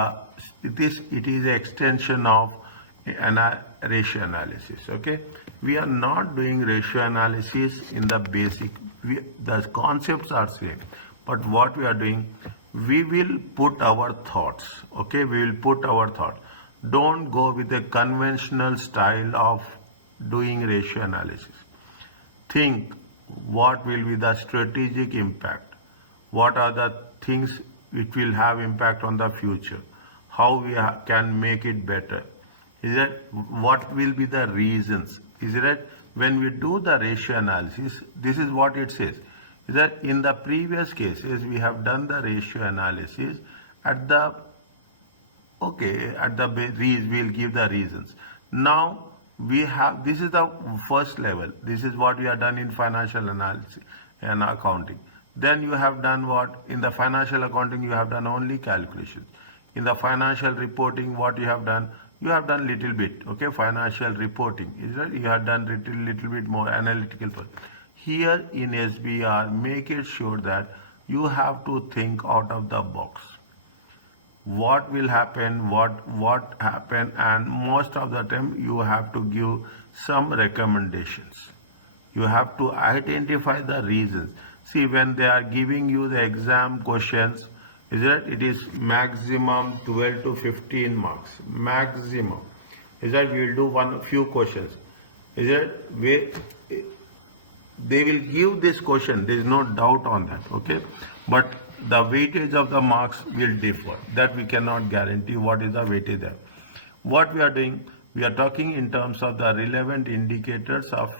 it is an extension of ratio analysis. Okay, we are not doing ratio analysis in the basic. The concepts are same, but what we are doing, we will put our thoughts. Okay, we will put our thought. Don't go with a conventional style of doing ratio analysis. Think what will be the strategic impact, what are the things which will have impact on the future, how we can make it better. Is that what will be the reasons? Is that when we do the ratio analysis, this is what it says. Is that in the previous cases we have done the ratio analysis at the we'll give the reasons. Now we have, this is the first level. This is what we have done in financial analysis and accounting. Then you have done what? In the financial accounting, you have done only calculations. In the financial reporting, what you have done? You have done little bit, okay? Financial reporting, is that you have done little bit more analytical. Here in SBR, make it sure that you have to think out of the box. What will happen, what happened, and most of the time you have to give some recommendations. You have to identify the reasons. See, when they are giving you the exam questions, is that it is maximum 12 to 15 marks. Maximum. Is that we will do few questions. Is that they will give this question. There is no doubt on that. Okay, but the weightage of the marks will differ. That we cannot guarantee what is the weightage there. What we are doing, we are talking in terms of the relevant indicators of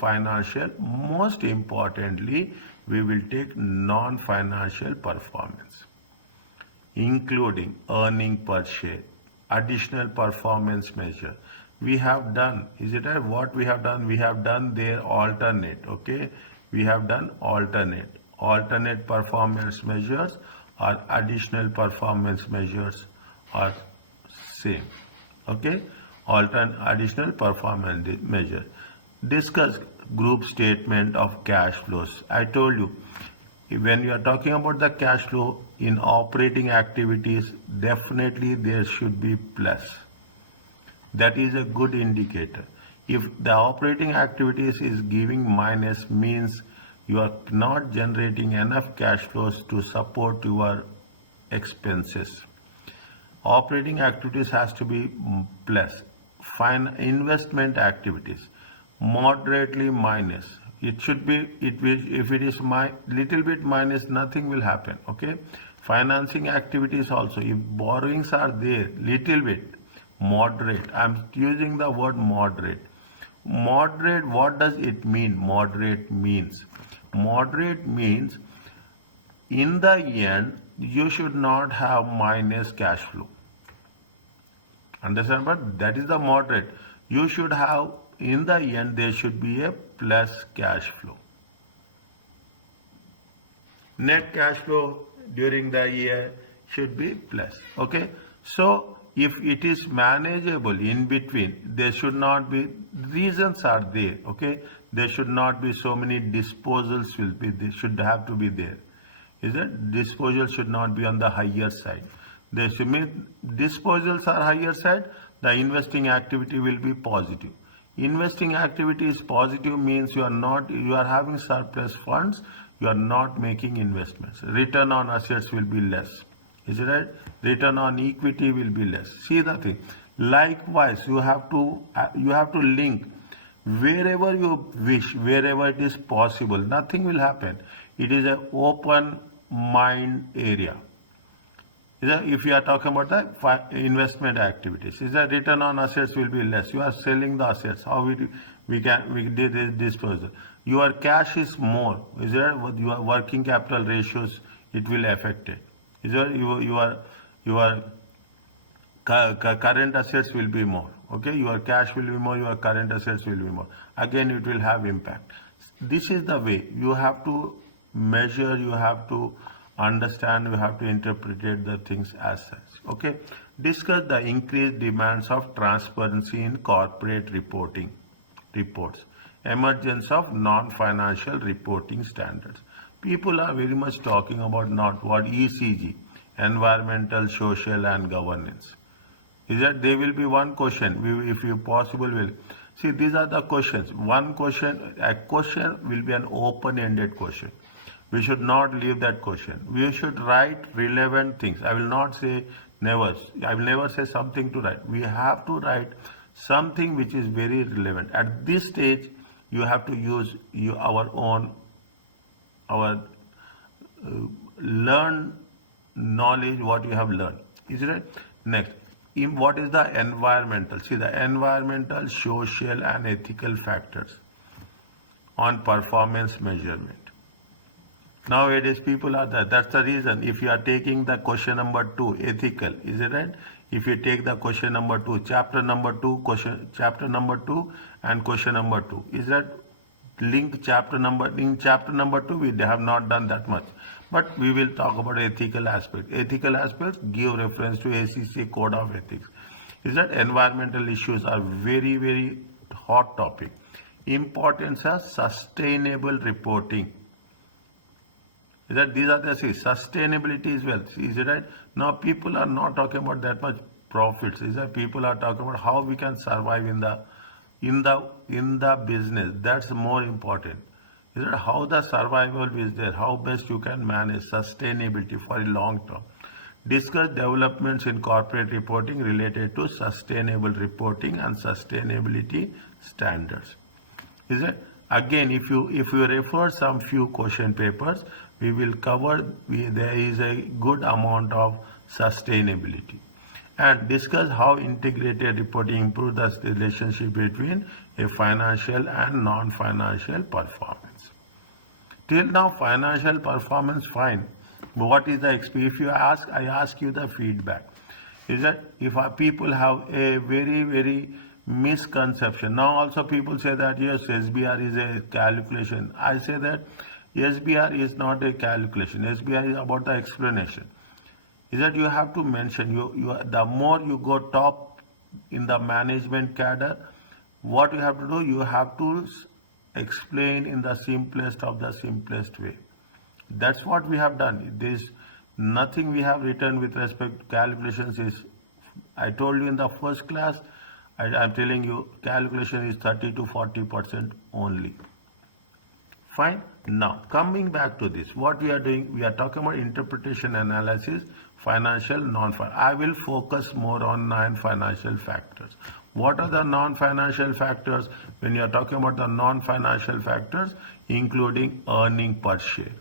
financial. Most importantly, we will take non-financial performance, including earning per share, additional performance measure. We have done, is it right? What we have done? We have done their alternate, okay? We have done alternate performance measures or additional performance measures are same, okay? Additional performance measure. Discuss group statement of cash flows. I told you, when you are talking about the cash flow in operating activities, definitely there should be plus. That is a good indicator. If the operating activities is giving minus, means you are not generating enough cash flows to support your expenses. Operating activities has to be plus. Investment activities, moderately minus. It should be, if it is little bit minus, nothing will happen. Okay. Financing activities also, if borrowings are there, little bit, moderate. I'm using the word moderate. Moderate, what does it mean? Moderate means in the end you should not have minus cash flow. Understand? But that is the moderate. You should have, in the end there should be a plus cash flow. Net cash flow during the year should be plus. Okay. So if it is manageable in between, there should not be, reasons are there. Okay. There should not be so many disposals should have to be there. Is it? Disposal should not be on the higher side. There should be, disposals are higher side, the investing activity will be positive. Investing activity is positive means you are having surplus funds, you are not making investments. Return on assets will be less. Is it right? Return on equity will be less. See the thing. Likewise, you have to link wherever you wish, wherever it is possible. Nothing will happen. It is an open mind area. If you are talking about the investment activities, is that return on assets will be less. You are selling the assets. How we did this disposal. Your cash is more. Is there your working capital ratios? It will affect it. Is there your current assets will be more. Okay, your cash will be more. Your current assets will be more. Again, it will have impact. This is the way you have to measure. You have to understand, you have to interpret the things as such. Okay. Discuss the increased demands of transparency in corporate reports. Emergence of non-financial reporting standards. People are very much talking about not what ECG. environmental, social, and governance. Is that there will be one question, if you possible will. See, these are the questions. One question, a question will be an open-ended question. We should not leave that question. We should write relevant things. I will not say never. I will never say something to write. We have to write something which is very relevant. At this stage, you have to use our learned knowledge, what you have learned. Is it right? Next, what is the environmental? See, the environmental, social, and ethical factors on performance measurement. Nowadays, people are that. That's the reason. If you are taking the question number 2, ethical, is it right? If you take the question number 2, chapter number 2, and question number 2, is that link chapter number? In chapter number 2, we have not done that much, but we will talk about ethical aspect. Ethical aspects give reference to ACCA Code of Ethics. Is that environmental issues are very, very hot topic. Importance of sustainable reporting. Is that these are the sustainability is well. Is it right? Now people are not talking about that much profits. Is that people are talking about how we can survive in the business. That's more important. Is that how the survival is there? How best you can manage sustainability for a long term. Discuss developments in corporate reporting related to sustainable reporting and sustainability standards. Is it? Again, if you refer some few question papers, we will cover, there is a good amount of sustainability. And discuss how integrated reporting improves the relationship between a financial and non-financial performance. Till now, financial performance, fine. But what is the experience? If you ask, I ask you the feedback. Is that if people have a very, very misconception. Now also people say that yes, SBR is a calculation. I say that SBR is not a calculation. SBR is about the explanation. Is that you have to mention, the more you go top in the management cadre, what you have to do, you have to explain in the simplest of the simplest way. That's what we have done. There's nothing we have written with respect to calculations. I told you in the first class, I'm telling you, calculation is 30 to 40% only. Fine. Now, coming back to this, what we are doing, we are talking about interpretation analysis, financial, non-financial. I will focus more on non-financial factors. What are the non-financial factors? When you are talking about the non-financial factors, including earning per share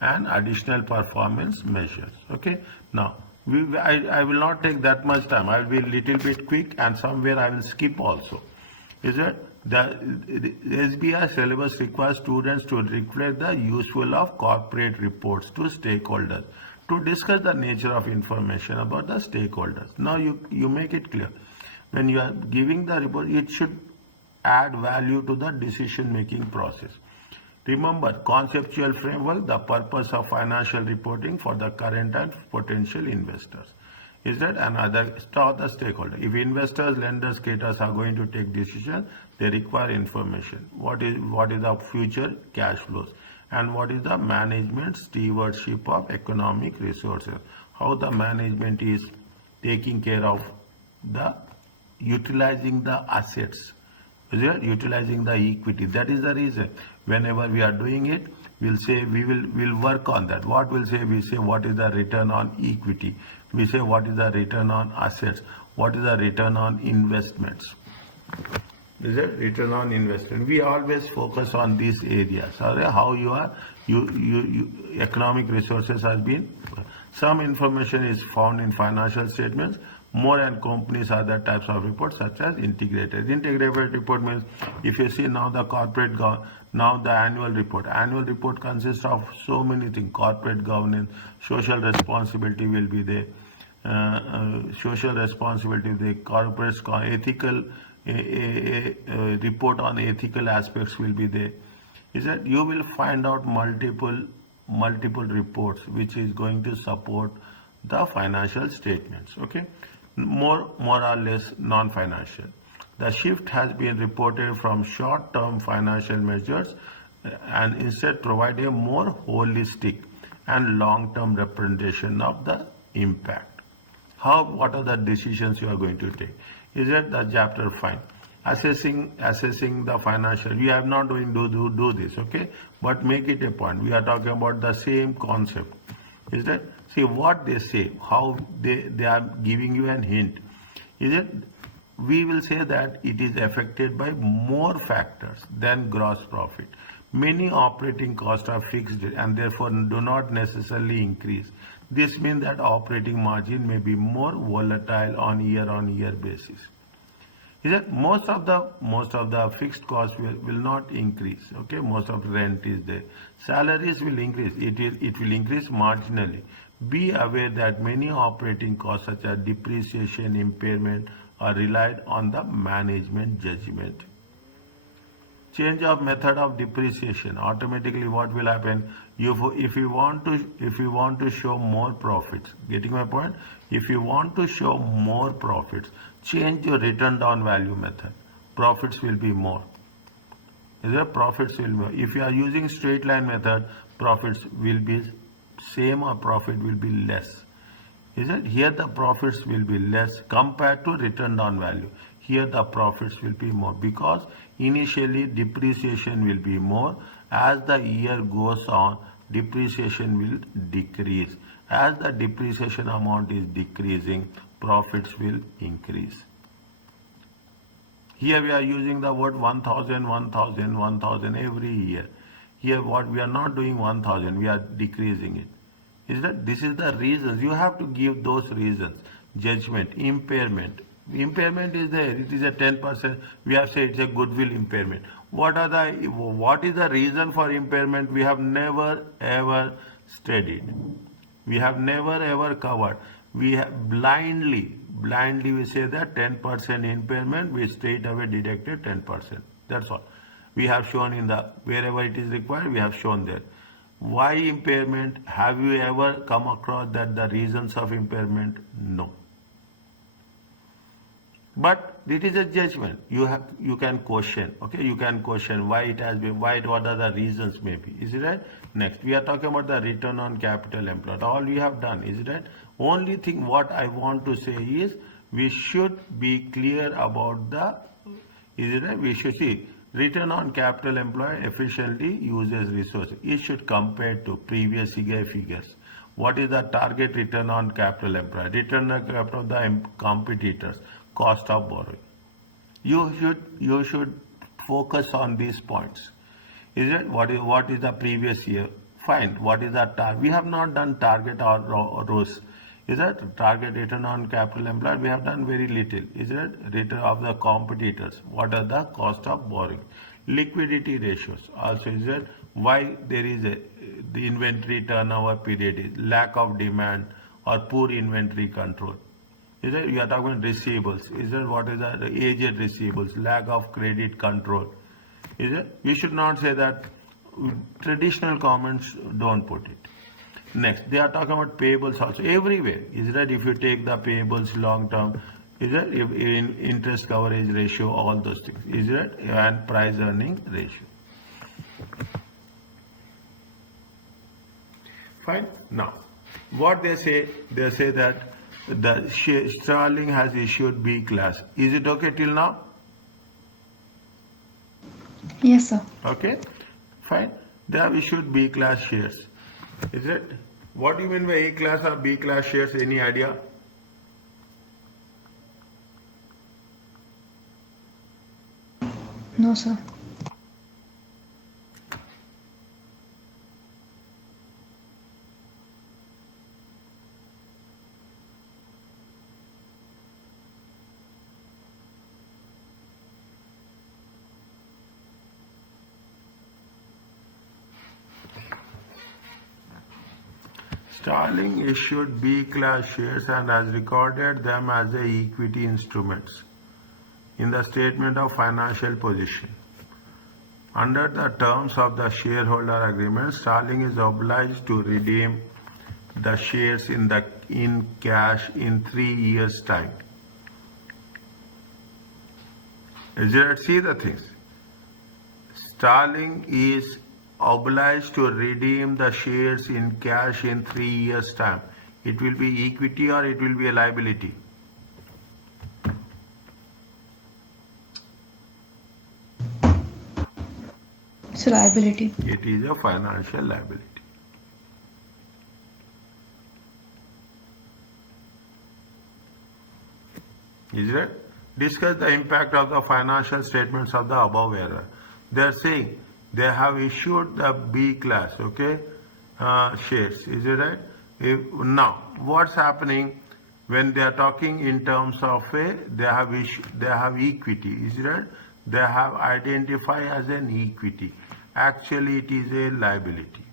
and additional performance measures. Okay. Now, I will not take that much time. I will be a little bit quick, and somewhere I will skip also. Is that the SBR syllabus requires students to reflect the useful of corporate reports to stakeholders to discuss the nature of information about the stakeholders. Now you make it clear. When you are giving the report, it should add value to the decision making process. Remember, conceptual framework, the purpose of financial reporting for the current and potential investors. Is that another the stakeholder? If investors, lenders, creditors are going to take decisions, they require information. What is the future cash flows, and what is the management stewardship of economic resources? How the management is taking care of the utilizing the assets. Is it utilizing the equity? That is the reason. Whenever we are doing it, we'll say we'll work on that. What we'll say? We say what is the return on equity. We say what is the return on assets. What is the return on investments? Is it return on investment? We always focus on these areas. How economic resources has been. Some information is found in financial statements. More and companies other types of reports such as integrated. Integrated report means if you see now the corporate now the annual report. Annual report consists of so many things. Corporate governance, social responsibility will be there. Social responsibility, the corporate ethical report on ethical aspects will be there. Is that you will find out multiple reports which is going to support the financial statements. Okay. More or less non-financial. The shift has been reported from short-term financial measures and instead provide a more holistic and long-term representation of the impact. What are the decisions you are going to take? Is it the chapter? Fine. Assessing the financial. We have not doing do this, okay? But make it a point. We are talking about the same concept. Is that, see what they say, how they are giving you an hint. Is it, we will say that it is affected by more factors than gross profit. Many operating costs are fixed and therefore do not necessarily increase. This means that operating margin may be more volatile on year basis. Is that most of the fixed costs will not increase. Okay, most of rent is there. Salaries will increase. It will increase marginally. Be aware that many operating costs such as depreciation, impairment are relied on the management judgment. Change of method of depreciation, automatically what will happen? If you want to show more profits, getting my point? If you want to show more profits, change your return down value method. Profits will be more. Is there profits will be more. If you are using straight line method, profits will be same or profit will be less. Is it? Here the profits will be less compared to return down value. Here the profits will be more because initially depreciation will be more. As the year goes on, depreciation will decrease. As the depreciation amount is decreasing, profits will increase. Here we are using the word 1000, 1000, 1000 every year. Here what we are not doing 1000, we are decreasing it. Is that this is the reasons? You have to give those reasons. Judgment, impairment. Impairment is there. It is a 10%. We have said it's a goodwill impairment. What is the reason for impairment? We have never ever studied. We have never ever covered. We have blindly we say that 10% impairment, we straight away deducted 10%. That's all. We have shown in the wherever it is required, we have shown there. Why impairment? Have you ever come across that the reasons of impairment? No. But it is a judgment. You can question. Okay, you can question why it has been, what are the reasons maybe. Is it right? Next, we are talking about the return on capital employed. All we have done, is it right? Only thing what I want to say is we should be clear about the, is it right? We should see return on capital employed efficiently uses resources. It should compare to previous CGI figures. What is the target return on capital employed? Return on capital of the competitors. Cost of borrowing. You should focus on these points. Is it? What is the previous year? Fine. What is the target? We have not done target or ROS. Is that target return on capital employed? We have done very little. Is it? Return of the competitors. What are the cost of borrowing? Liquidity ratios. Also, is it? Why there is the inventory turnover period is lack of demand or poor inventory control. Is it? You are talking about receivables. Is it? What is the aged receivables? Lack of credit control. Is it? We should not say that. Traditional comments don't put it. Next, they are talking about payables also everywhere. Is that if you take the payables long term, is that if in interest coverage ratio, all those things. Is that and price earning ratio. Fine. Now, what they say that the Sterling has issued B class. Is it okay till now? Yes, sir. Okay, fine. They have issued B class shares. Is it? What do you mean by A class or B class shares? Any idea? No, sir. Sterling issued B class shares and has recorded them as the equity instruments in the statement of financial position. Under the terms of the shareholder agreement, Sterling is obliged to redeem the shares in cash in 3 years' time. Is it? See the things. Sterling is obliged to redeem the shares in cash in 3 years' time, it will be equity or it will be a liability? It's a liability. It is a financial liability. Is it? Discuss the impact of the financial statements of the above error. They are saying they have issued the B class, okay, shares. Is it right? Now, what's happening when they are talking in terms of they have equity? Is it right? They have identified as an equity. Actually, it is a liability.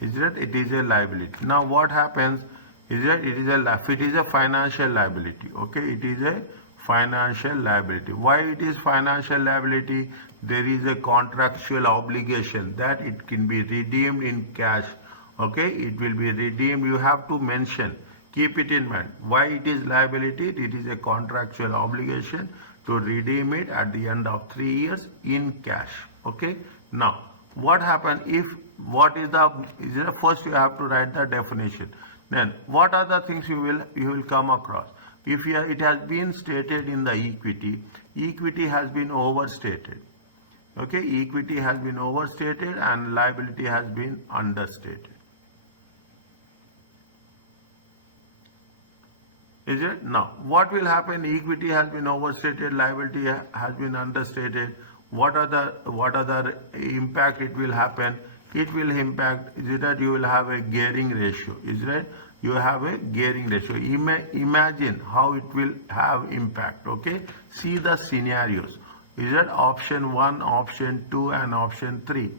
Is that it is a liability? Now what happens is that it is a financial liability. Okay, it is a financial liability. Why it is financial liability? There is a contractual obligation that it can be redeemed in cash. Okay, it will be redeemed. You have to mention, keep it in mind. Why it is liability? It is a contractual obligation to redeem it at the end of 3 years in cash. Okay, now what happens if first you have to write the definition. Then what are the things you will come across? If it has been stated in the equity has been overstated. Okay, equity has been overstated and liability has been understated. Is it? Now, what will happen? Equity has been overstated, liability has been understated. What are the impact it will happen? It will impact, is it that you will have a gearing ratio, is it? You have a gearing ratio. Imagine how it will have impact, okay? See the scenarios. Is it option 1, option 2 and option 3,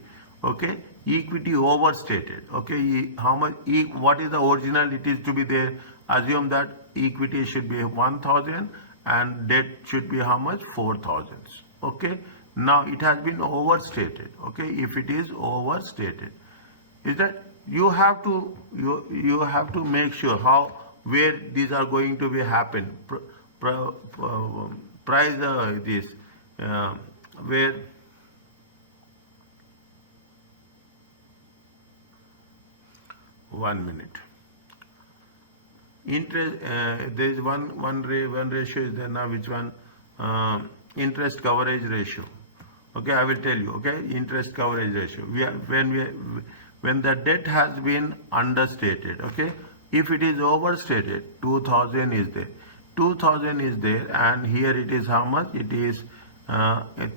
okay? Equity overstated, okay? How much, what is the original it is to be there? Assume that equity should be 1,000 and debt should be how much? 4,000, okay? Now it has been overstated. Okay, if it is overstated, is that you have to make sure where these are going to be happen. Price this where 1 minute. Interest there is one ratio is there now. Which one? Interest coverage ratio. Okay, I will tell you. Okay, interest coverage ratio. When the debt has been understated. Okay, if it is overstated, 2,000 is there. 2,000 is there, and here it is how much? It is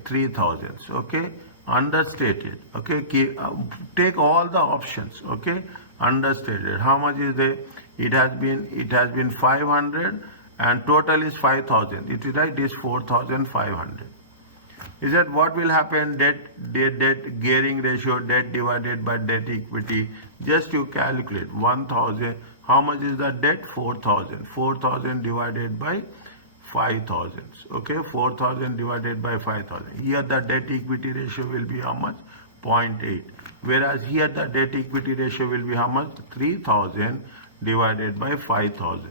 3,000. Okay, understated. Okay, take all the options. Okay, understated. How much is there? It has been 500, and total is 5,000. It is right. It is 4,500. Is that what will happen? Debt gearing ratio, debt divided by debt equity. Just you calculate 1,000. How much is the debt? 4,000. 4,000 divided by 5,000. Okay, 4,000 divided by 5,000. Here the debt equity ratio will be how much? 0.8. Whereas here the debt equity ratio will be how much? 3,000 divided by 5,000.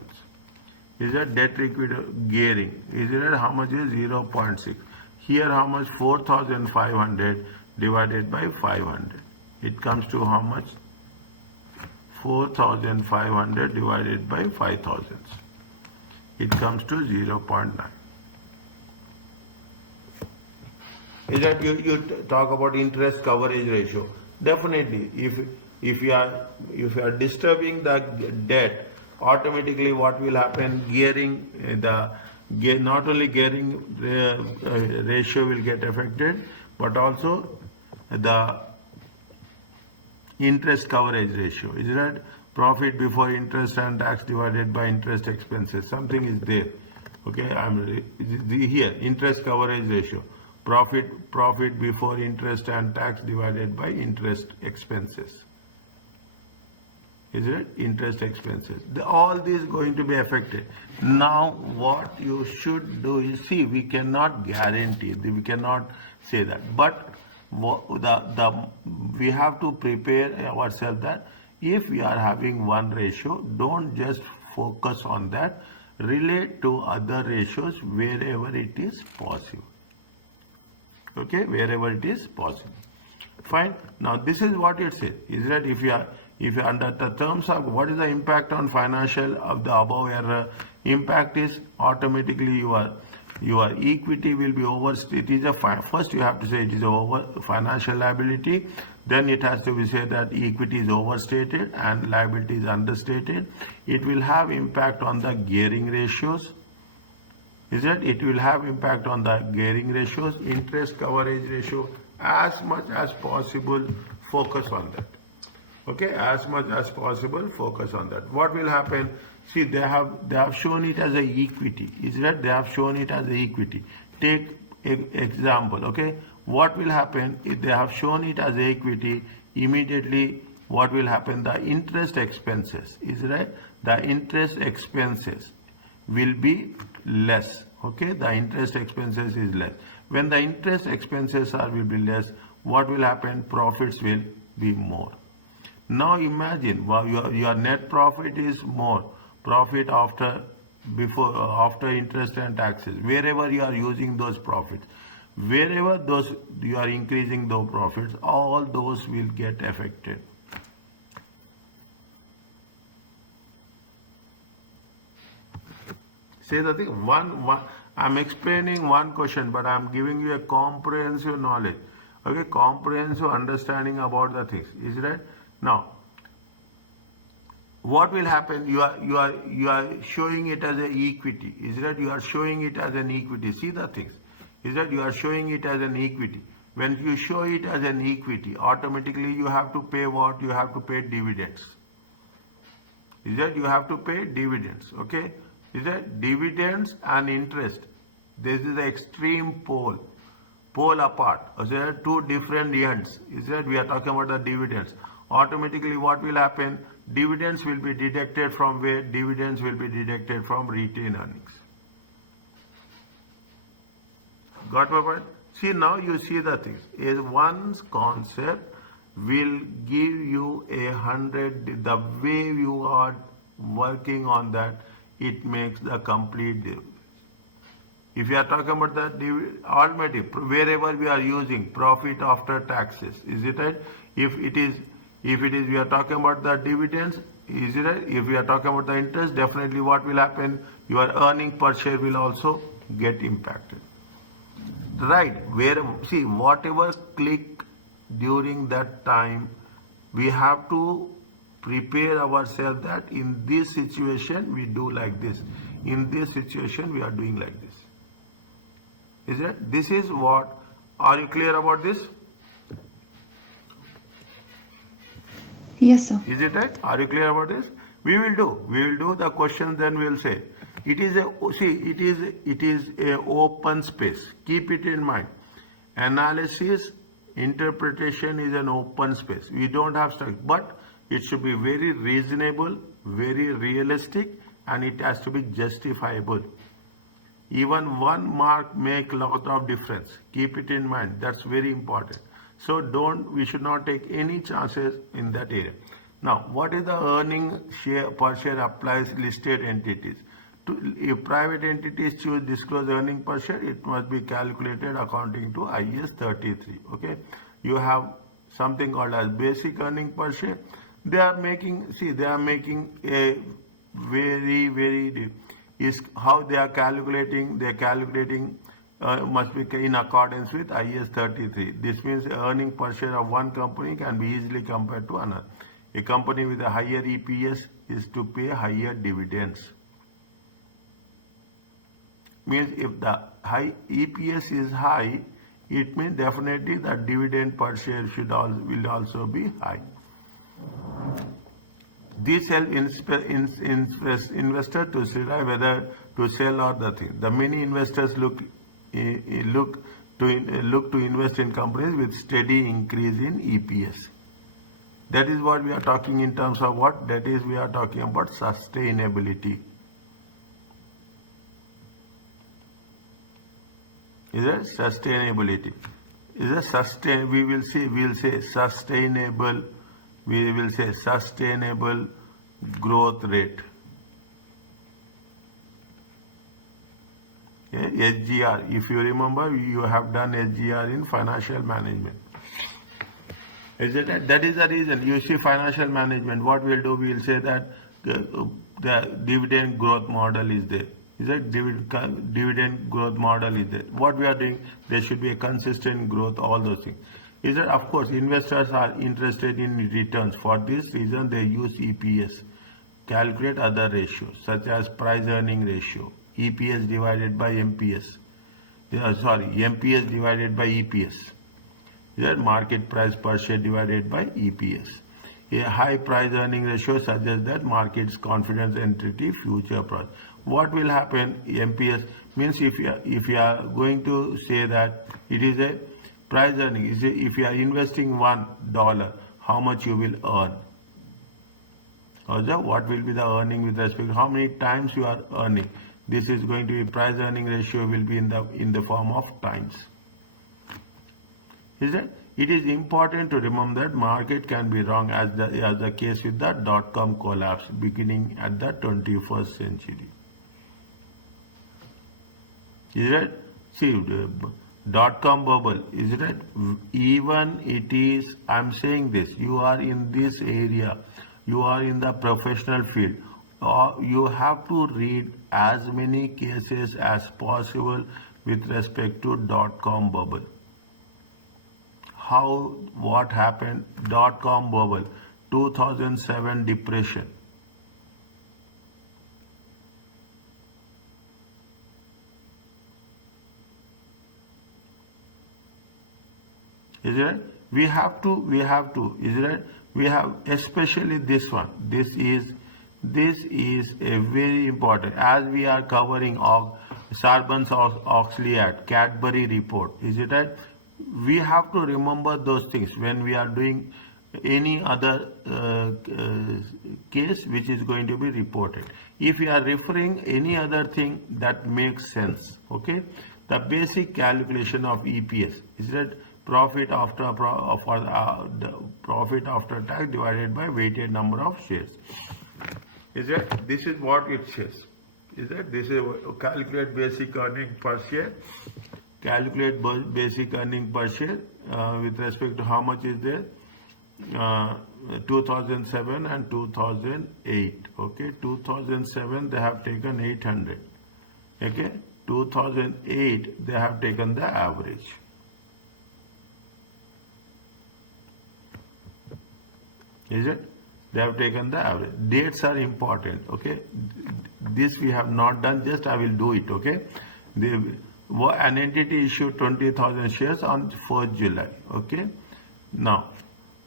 Is that debt equity gearing? Is it how much is 0.6? Here how much? 4,500 divided by 500. It comes to how much? 4,500 divided by 5,000. It comes to 0.9. Is that you talk about interest coverage ratio? Definitely, if you are disturbing the debt, automatically what will happen? Gearing not only gearing ratio will get affected, but also the interest coverage ratio. Is that profit before interest and tax divided by interest expenses? Something is there. Okay, here interest coverage ratio. Profit before interest and tax divided by interest expenses. Is it? Interest expenses. All these going to be affected. Now what you should do is, see, we cannot guarantee, we cannot say that, but we have to prepare ourselves that if we are having one ratio, don't just focus on that, relate to other ratios wherever it is possible. Okay, wherever it is possible. Fine. Now this is what it says. Is that if you are under the terms of what is the impact on financial of the above error, impact is automatically your equity will be over. It is a first you have to say it is over financial liability. Then it has to be said that equity is overstated and liability is understated. It will have impact on the gearing ratios. Is that it will have impact on the gearing ratios, interest coverage ratio. As much as possible, focus on that. Okay, as much as possible, focus on that. What will happen? See, they have shown it as a equity. Is that they have shown it as a equity? Take example. Okay, what will happen if they have shown it as equity? Immediately, what will happen? The interest expenses is right. The interest expenses will be less. Okay, the interest expenses is less. When the interest expenses will be less, what will happen? Profits will be more. Now imagine your net profit is more. Profit after interest and taxes. Wherever you are using those profits, wherever those you are increasing those profits, all those will get affected. Say the thing. I'm explaining one question, but I'm giving you a comprehensive knowledge. Okay, comprehensive understanding about the things. Is that now? What will happen? You are showing it as an equity. Is that you are showing it as an equity? See the things. Is that you are showing it as an equity? When you show it as an equity, automatically you have to pay what? You have to pay dividends. Is that you have to pay dividends? Okay. Is that dividends and interest? This is the extreme pole apart. So there are two different ends. Is that we are talking about the dividends? Automatically, what will happen? Dividends will be deducted from where? Dividends will be deducted from retained earnings. Got my point? See, now you see the things. Is one concept will give you 100. The way you are working on that, it makes the complete difference. If you are talking about the alternative, wherever we are using profit after taxes, is it right? If it is we are talking about the dividends, is it right? If we are talking about the interest, definitely what will happen? Your earning per share will also get impacted. Right? See, whatever click during that time, we have to prepare ourselves that in this situation we do like this. In this situation we are doing like this. Is it? This is what. Are you clear about this? Yes, sir. Is it right? Are you clear about this? We will do the question, then we will say. It is a open space. Keep it in mind. Analysis, interpretation is an open space. We don't have structure, but it should be very reasonable, very realistic, and it has to be justifiable. Even one mark make a lot of difference. Keep it in mind. That's very important. So we should not take any chances in that area. Now, what is the earning per share applies listed entities? If private entities choose disclose earning per share, it must be calculated according to IS 33. Okay, you have something called as basic earning per share. They are making a very is how they are calculating. They are calculating must be in accordance with IS 33. This means earning per share of one company can be easily compared to another. A company with a higher EPS is to pay higher dividends. Means if the high EPS is high, it means definitely the dividend per share will also be high. This helps investor to decide whether to sell or the thing. The many investors look to invest in companies with steady increase in EPS. That is what we are talking in terms of what? That is we are talking about sustainability. Is it sustainability? Is a sustain? We will say sustainable. We will say sustainable growth rate. Okay? SGR. If you remember, you have done SGR in financial management. Is it right? That is the reason. You see financial management, what we'll do, we'll say that the dividend growth model is there. Is that dividend growth model is there? What we are doing, there should be a consistent growth, all those things. Is that, of course, investors are interested in returns. For this reason, they use EPS. Calculate other ratios, such as price earning ratio, EPS divided by MPS. MPS divided by EPS. That market price per share divided by EPS. A high price earning ratio suggests that market's confidence entity future price. What will happen? MPS means if you are going to say that it is a price earning, if you are investing $1, how much you will earn? Also, what will be the earning with respect to how many times you are earning? This is going to be price earning ratio will be in the form of times. Is it? It is important to remember that market can be wrong, as the case with the dot-com collapse beginning at the 21st century. Is it? See, dot-com bubble, is it? Even it is, I'm saying this, you are in this area, you are in the professional field, you have to read as many cases as possible with respect to dot-com bubble. What happened? Dot-com bubble, 2007 depression. Is it? We have to, is it? We have, especially this one. This is a very important, as we are covering Sarbanes-Oxley Act, Cadbury report. Is it right? We have to remember those things when we are doing any other case which is going to be reported. If you are referring any other thing that makes sense, okay? The basic calculation of EPS is that profit after tax divided by weighted number of shares. Is that this is what it says? Is that this is calculate basic earning per share? Calculate basic earning per share with respect to how much is there? 2007 and 2008. Okay, 2007 they have taken 800. Okay, 2008 they have taken the average. Is it? They have taken the average. Dates are important. Okay, this we have not done. Just I will do it. Okay, an entity issued 20,000 shares on 1st July. Okay, now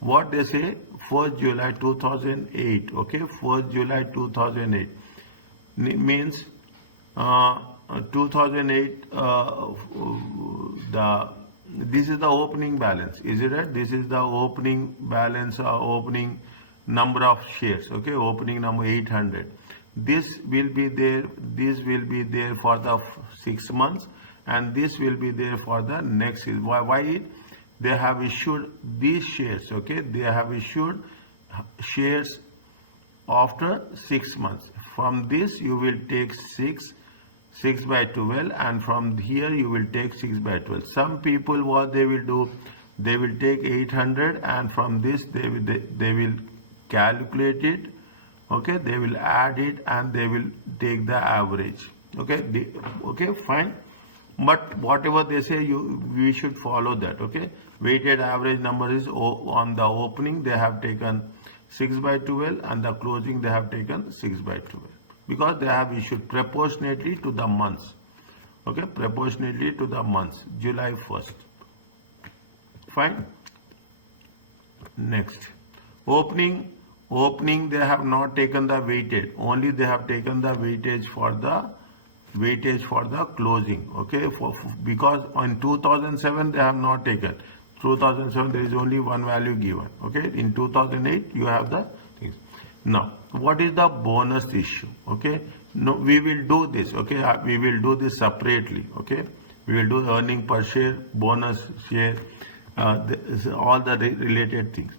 what they say, 1st July 2008. Okay, 1st July 2008 means 2008. This is the opening balance. Is it right? This is the opening balance, opening number of shares. Okay, opening number 800. This will be there. This will be there for the 6 months, and this will be there for the next year. Why? They have issued these shares. Okay, they have issued shares after 6 months. From this you will take 6 by 12, and from here you will take 6 by 12. Some people, what they will do, they will take 800, and from this they will calculate it. Okay, they will add it and they will take the average. Okay, okay, fine. But whatever they say, we should follow that. Okay, weighted average number is on the opening they have taken 6 by 12, and the closing they have taken 6 by 12, because they have issued proportionately to the months. Okay, proportionately to the months. July 1st. Fine. Next, opening they have not taken the weighted, only they have taken the weightage for the closing. Okay, because on 2007 they have not taken. 2007 there is only one value given. Okay, in 2008 you have the things. Now what is the bonus issue? Okay, no, we will do this. Okay, we will do this separately. Okay, we will do earning per share, bonus share, all the related things.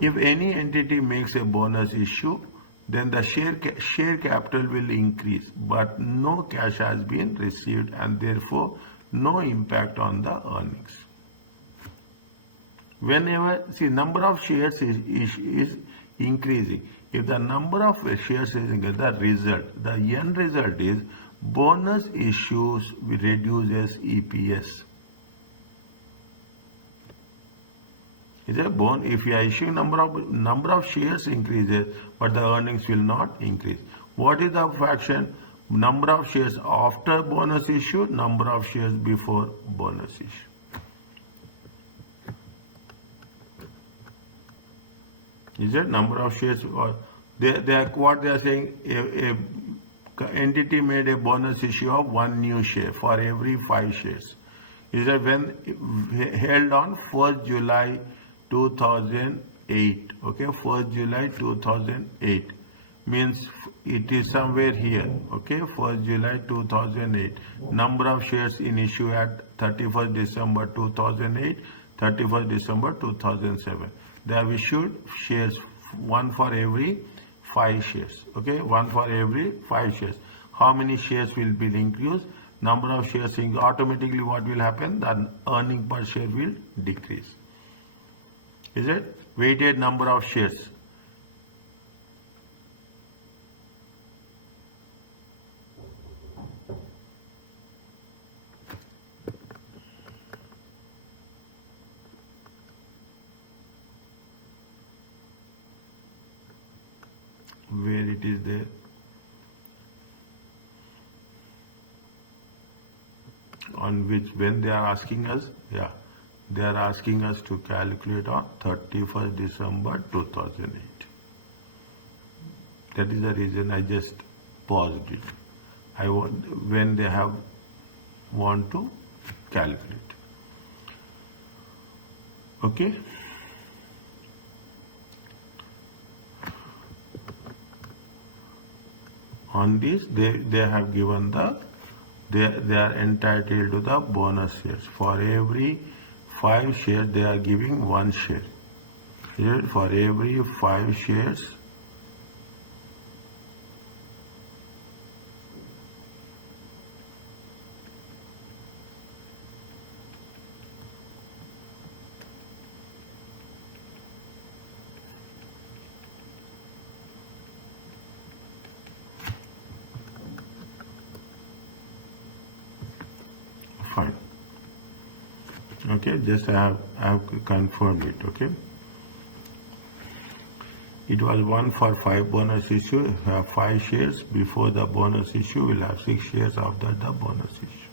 If any entity makes a bonus issue, then the share capital will increase, but no cash has been received, and therefore no impact on the earnings. Whenever, see, number of shares is increasing. If the number of shares is increasing, the end result is bonus issues reduces EPS. Is a bone. If you are issuing number of shares increases, but the earnings will not increase. What is the fraction? Number of shares after bonus issue, number of shares before bonus issue. Is it number of shares? Or what they are saying? A entity made a bonus issue of 1 new share for every 5 shares. Is that when held on 1st July 2008? Okay, 1st July 2008 means it is somewhere here. Okay, 1st July 2008. Number of shares in issue at 31st December 2008, 31st December 2007. They have issued shares, 1 for every 5 shares. Okay, 1 for every 5 shares. How many shares will be increased? Number of shares automatically what will happen? The earning per share will decrease. Is it? Weighted number of shares. Where it is there? On which, when they are asking us, yeah, they are asking us to calculate on 31st December 2008. That is the reason I just paused it. I want, when they want to calculate. Okay. On this, they have given they are entitled to the bonus shares. For every 5 shares, they are giving 1 share. Here, for every 5 shares, fine. Okay, just I have confirmed it. Okay, it was 1 for 5 bonus issue. Have 5 shares before the bonus issue. Will have 6 shares after the bonus issue.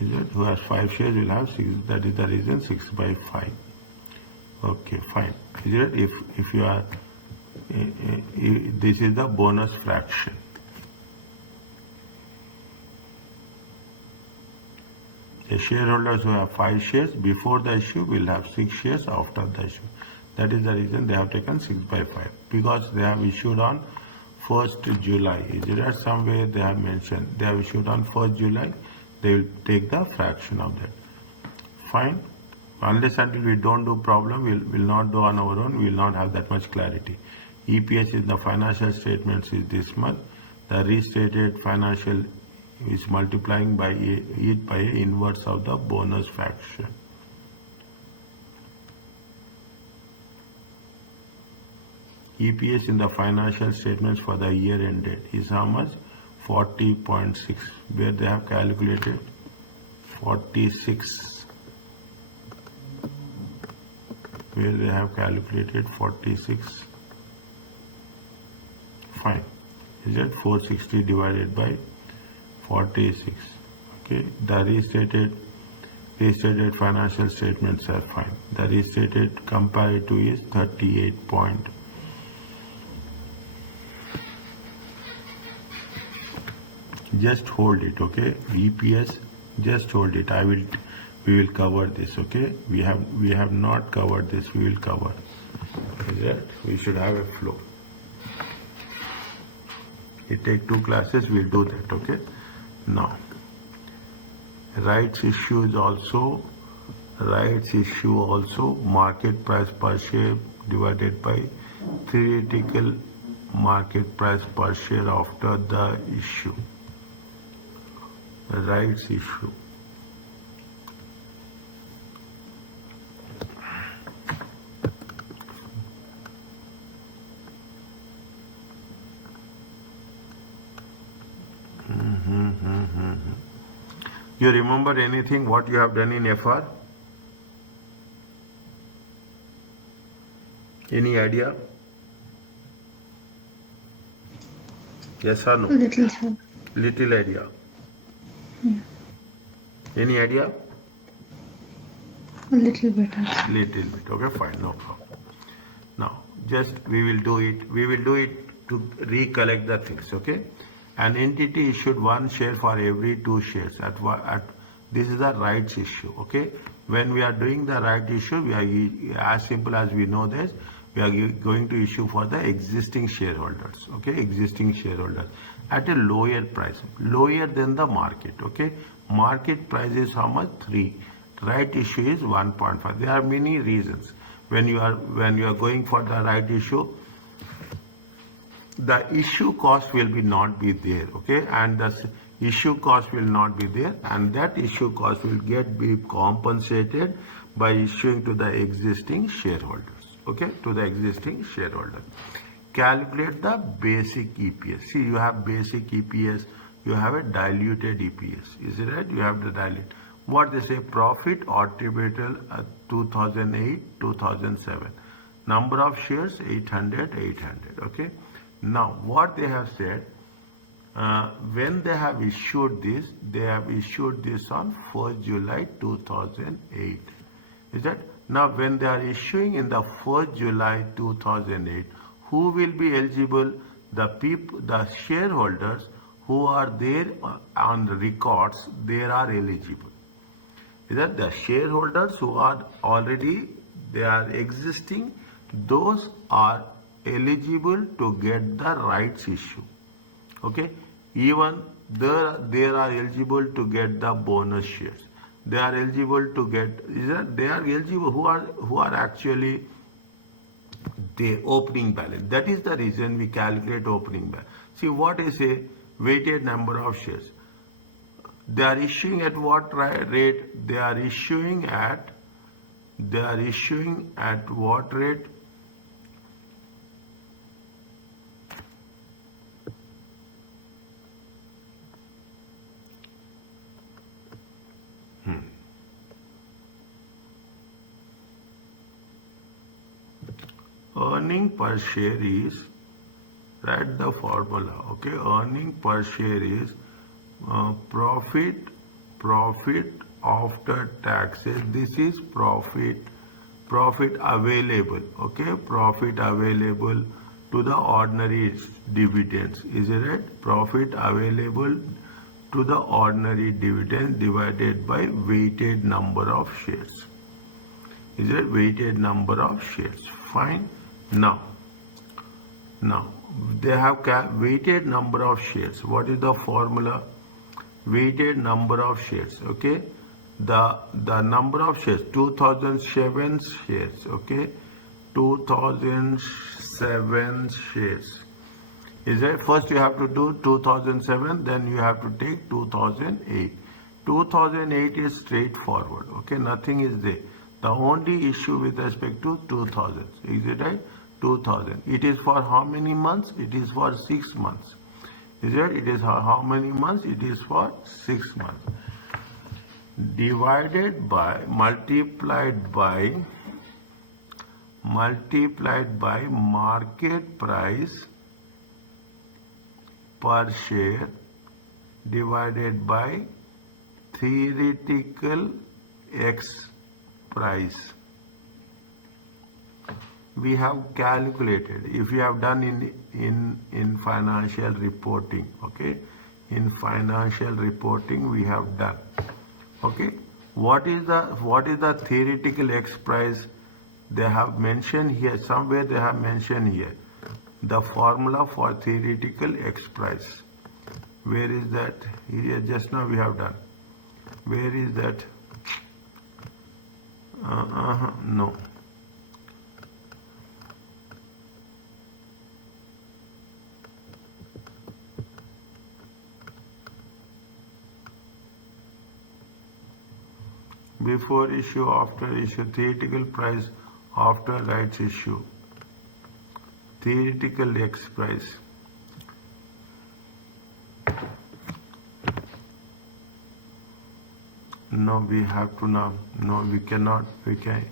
Is it? Who has 5 shares will have 6. That is the reason 6 by 5. Okay, fine. Is it? If you are this is the bonus fraction. The shareholders who have 5 shares before the issue will have 6 shares after the issue. That is the reason they have taken 6 by 5. Because they have issued on 1st July. Is there somewhere they have mentioned? They have issued on 1st July. They will take the fraction of that. Fine. Unless until we don't do problem, we'll not do on our own. We will not have that much clarity. EPS is the financial statements is this month. The restated financial is multiplying by it by inverse of the bonus fraction. EPS in the financial statements for the year ended is how much? 40.6. Where they have calculated 46. Where they have calculated 46. Fine. Is that 460 divided by 46? Okay. The restated financial statements are fine. The restated comparative is 38 point. Just hold it, okay? EPS, just hold it. We will cover this, okay? We have not covered this. We will cover. Is that? We should have a flow. It take 2 classes. We'll do that, okay? Now, rights issue also market price per share divided by theoretical market price per share after the issue. Rights issue. You remember anything what you have done in FR? Any idea? Yes or no? Little, sir. Little idea. Yeah. Any idea? A little better. Little bit. Okay, fine, no problem. Now, just we will do it. We will do it to recollect the things. Okay, an entity issued one share for every 2 shares. This is the rights issue. Okay, when we are doing the right issue, we are as simple as we know this. We are going to issue for the existing shareholders. Okay, existing shareholders at a lower price, lower than the market. Okay, market price is how much? 3. Right issue is 1.5. There are many reasons. When you are going for the right issue, the issue cost will not be there. Okay, and the issue cost will not be there, and that issue cost will be compensated by issuing to the existing shareholders. Okay, to the existing shareholder. Calculate the basic EPS. See, you have basic EPS, you have a diluted EPS. Is it right? You have to dilute. What they say, profit attributable 2008, 2007. Number of shares 800. Okay. Now what they have said, when they have issued this, they have issued this on 1st July 2008. Is that? Now when they are issuing in the 1st July 2008, who will be eligible? The shareholders who are there on the records, they are eligible. Is that the shareholders who are already, they are existing, those are eligible to get the rights issue. Okay, even they are eligible to get the bonus shares. They are eligible to get, they are eligible who are actually the opening balance. That is the reason we calculate opening balance. See, what is a weighted number of shares? They are issuing at what rate? They are issuing at what rate? Earning per share is, write the formula. Okay, earning per share is profit after taxes. This is profit available. Okay, profit available to the ordinary dividends. Is it right? Profit available to the ordinary dividend divided by weighted number of shares. Is it weighted number of shares? Fine. Now they have weighted number of shares. What is the formula? Weighted number of shares. Okay, the number of shares, 2007 shares. Okay, 2007 shares. Is that? First you have to do 2007, then you have to take 2008. 2008 is straightforward. Okay, nothing is there. The only issue with respect to 2000, is it right? 2000. It is for how many months? It is for 6 months. Is it? It is how many months? It is for 6 months. Divided by, multiplied by market price per share divided by theoretical X price. We have calculated. If you have done in financial reporting, okay, in financial reporting we have done. Okay, what is the theoretical X price? They have mentioned here somewhere. They have mentioned here the formula for theoretical X price. Where is that? Here just now we have done. Where is that? No. Before issue, after issue, theoretical price after rights issue, theoretical X price. no, we have to now, no, we cannot, we can,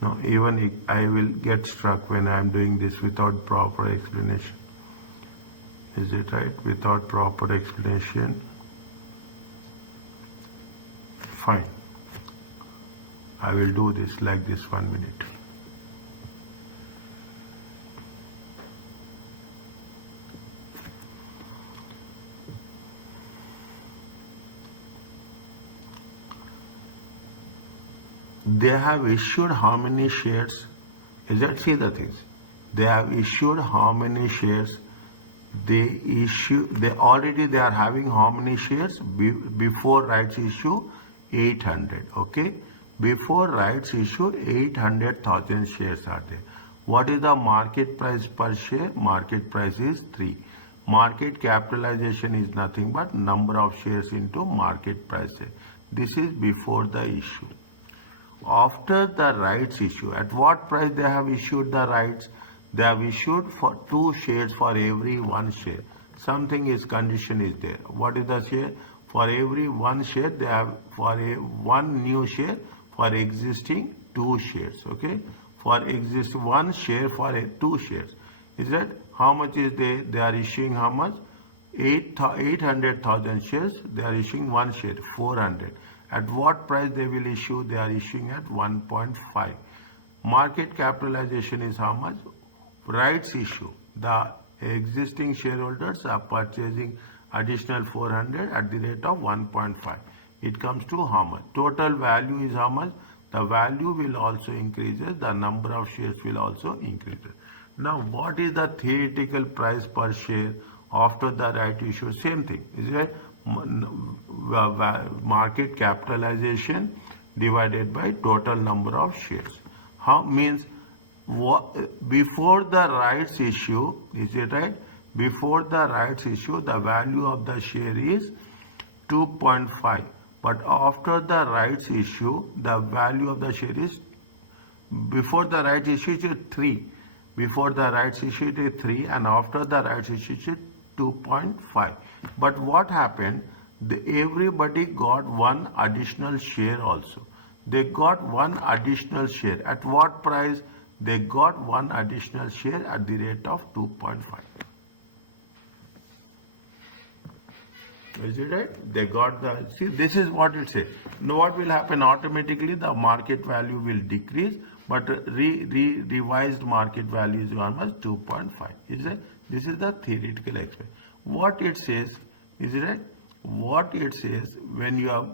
no, even I will get struck when I am doing this without proper explanation. Is it right? Without proper explanation. Fine. I will do this like this 1 minute. They have issued how many shares? Is that, see the things? They have issued how many shares? They are having how many shares? Before rights issue, 800, okay? Before rights issue, 800,000 shares are there. What is the market price per share? Market price is 3. Market capitalization is nothing but number of shares into market price. This is before the issue. After the rights issue, at what price they have issued the rights? They have issued for 2 shares for every 1 share. Something is condition is there. What is the share? For every 1 share, they have for a 1 new share for existing 2 shares. Okay, for exist 1 share for 2 shares. Is that how much is they are issuing? How much? 800,000 shares. They are issuing 1 share 400. At what price they will issue? They are issuing at 1.5. Market capitalization is how much? Rights issue. The existing shareholders are purchasing additional 400 at the rate of 1.5. It comes to how much? Total value is how much? The value will also increase. The number of shares will also increase. Now, what is the theoretical price per share after the right issue? Same thing. Is it market capitalization divided by total number of shares? How means before the rights issue, is it right? Before the rights issue, the value of the share is 2.5. But after the rights issue, the value of the share is, before the rights issue it is 3. Before the rights issue it is 3, and after the rights issue it is 2.5. But what happened? Everybody got 1 additional share also. They got 1 additional share. At what price? They got 1 additional share at the rate of 2.5. Is it right? They got the, see, this is what it says. Now what will happen? Automatically the market value will decrease, but revised market value is almost 2.5. Is it? This is the theoretical aspect. What it says, is it right? What it says, when you have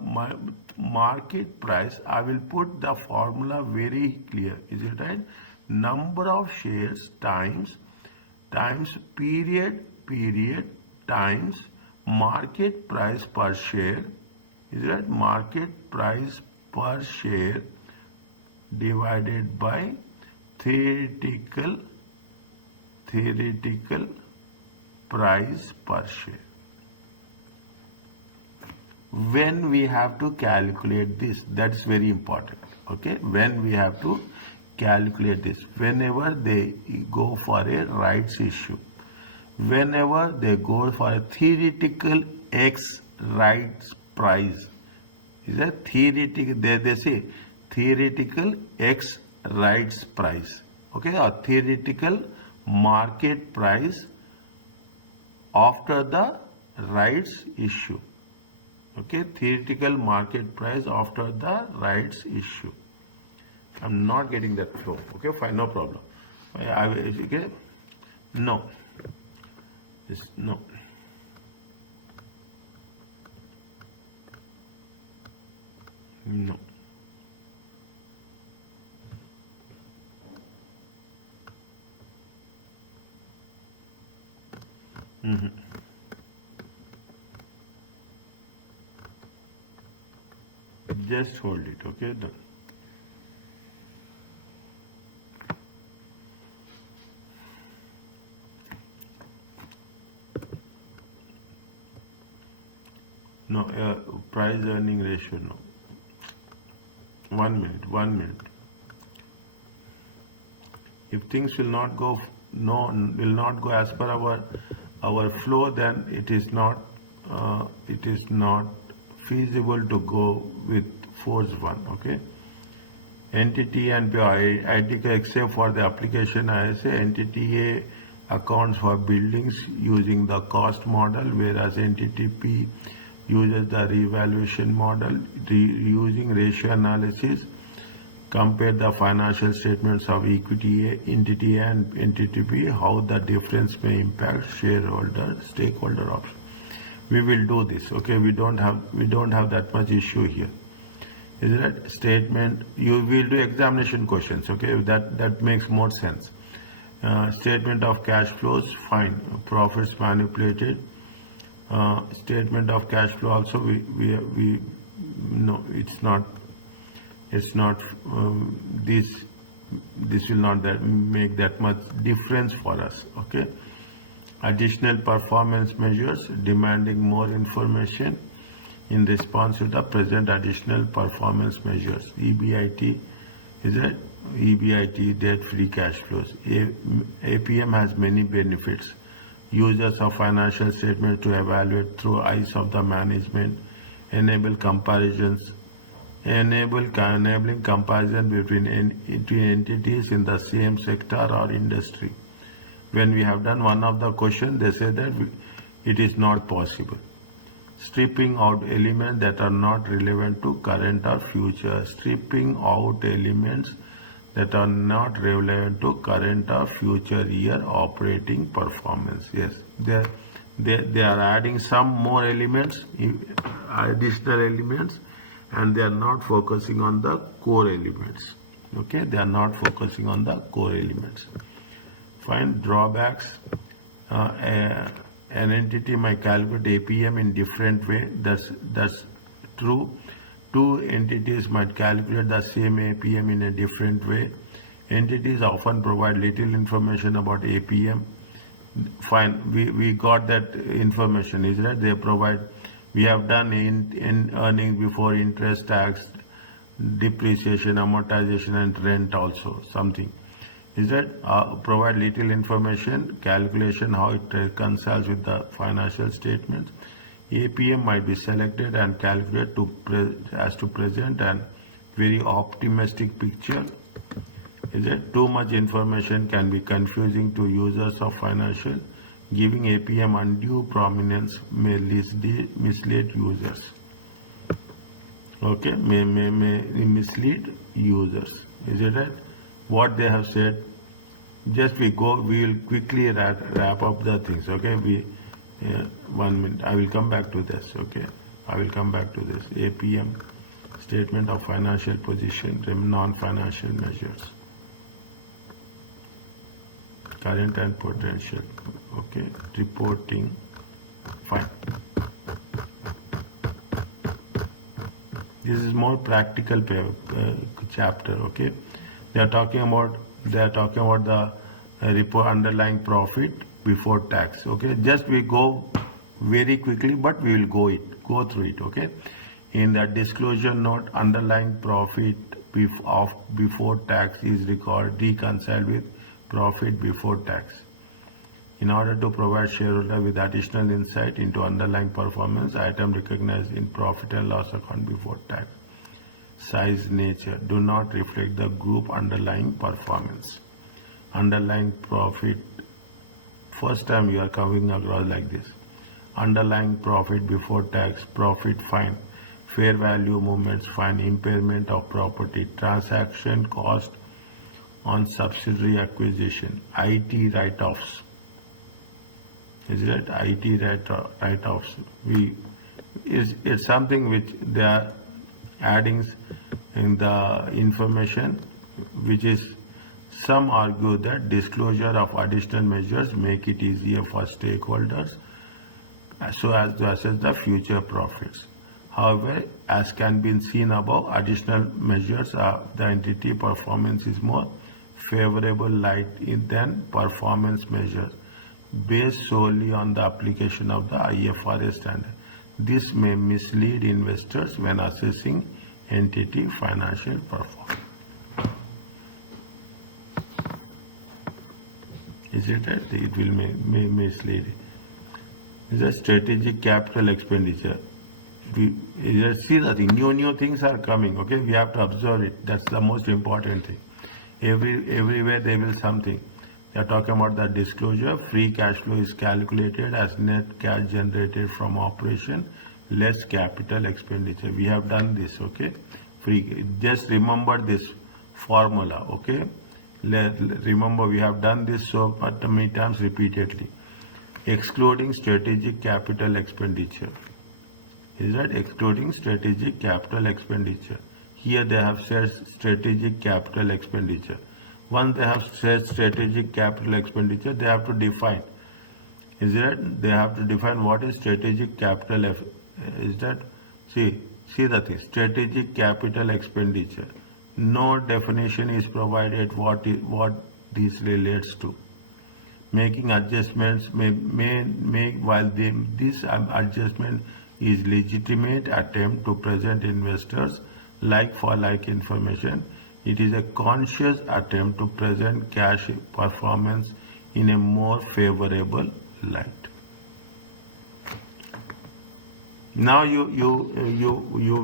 market price, I will put the formula very clear. Is it right? Number of shares times period times market price per share. Is that market price per share divided by theoretical price per share. When we have to calculate this, that's very important. Okay, when we have to calculate this, whenever they go for a rights issue, whenever they go for a theoretical X rights price, is a theoretical, they say theoretical X rights price, okay, or theoretical market price after the rights issue, okay, theoretical market price after the rights issue. I'm not getting that flow. Okay, fine, no problem. Okay, no. This, no. No. Just hold it, okay? Done. No, price earning ratio, no. 1 minute. If things will not go, will not go as per our flow, then it is not feasible to go with forced one, okay. Entity and ITK, except for the application ISA, entity A accounts for buildings using the cost model, whereas entity P uses the revaluation model. Using ratio analysis, compare the financial statements of equity A, entity A and entity B, how the difference may impact stakeholder option. We will do this, okay. We don't have that much issue here. Is it statement? You will do examination questions, okay. That makes more sense. Statement of cash flows, fine. Profits manipulated. Statement of cash flow also we no, it's not this will not make that much difference for us, okay. Additional performance measures demanding more information in response to the present additional performance measures. EBIT, is it? EBIT, debt-free cash flows. APM has many benefits. Users of financial statements to evaluate through eyes of the management, enabling comparison between entities in the same sector or industry. When we have done one of the questions, they say that it is not possible. Stripping out elements that are not relevant to current or future. Stripping out elements that are not relevant to current or future year operating performance. Yes, they are adding some more elements, additional elements, and they are not focusing on the core elements. Okay, they are not focusing on the core elements. Find drawbacks. An entity might calculate APM in different way. That's true. Two entities might calculate the same APM in a different way. Entities often provide little information about APM. Fine, we got that information, is that they provide. We have done in earnings before interest, tax, depreciation, amortization, and rent also something. Is that provide little information, calculation, how it reconciles with the financial statements. APM might be selected and calculated to present a very optimistic picture. Is it? Too much information can be confusing to users of financial. Giving APM undue prominence may mislead users. Okay, may mislead users. Is it right? What they have said. Just we will quickly wrap up the things. Okay, 1 minute. I will come back to this. Okay, I will come back to this. APM, statement of financial position, non-financial measures, current and potential. Okay, reporting. Fine. This is more practical chapter. Okay, they are talking about the report underlying profit before tax. Okay, just we go very quickly, but we will go through it. Okay, in the disclosure note, underlying profit before tax is reconciled with profit before tax. In order to provide shareholder with additional insight into underlying performance, item recognized in profit and loss account before tax, size, nature do not reflect the group underlying performance. Underlying profit, first time you are coming across like this. Underlying profit before tax, profit fine, fair value movements fine, impairment of property, transaction cost on subsidiary acquisition, IT write-offs. Is it IT write-offs? It's something which they are adding in the information, which is some argue that disclosure of additional measures make it easier for stakeholders so as to assess the future profits. However, as can be seen above, additional measures the entity performance is more favorable light than performance measures based solely on the application of the IFRS standard. This may mislead investors when assessing entity financial performance. Is it right? It will may mislead. Is a strategic capital expenditure. see the thing, new things are coming, okay? We have to observe it. That's the most important thing. Everywhere there will something. They are talking about the disclosure. Free cash flow is calculated as net cash generated from operation less capital expenditure. We have done this, okay? Just remember this formula, okay? Remember, we have done this so many times repeatedly. Excluding strategic capital expenditure. Is that excluding strategic capital expenditure? Here they have said strategic capital expenditure. Once they have said strategic capital expenditure, they have to define. Is that they have to define what is strategic capital? Is that see the thing? Strategic capital expenditure. No definition is provided what this relates to. Making adjustments may make while this adjustment is legitimate attempt to present investors like for like information. It is a conscious attempt to present cash performance in a more favorable light. Now you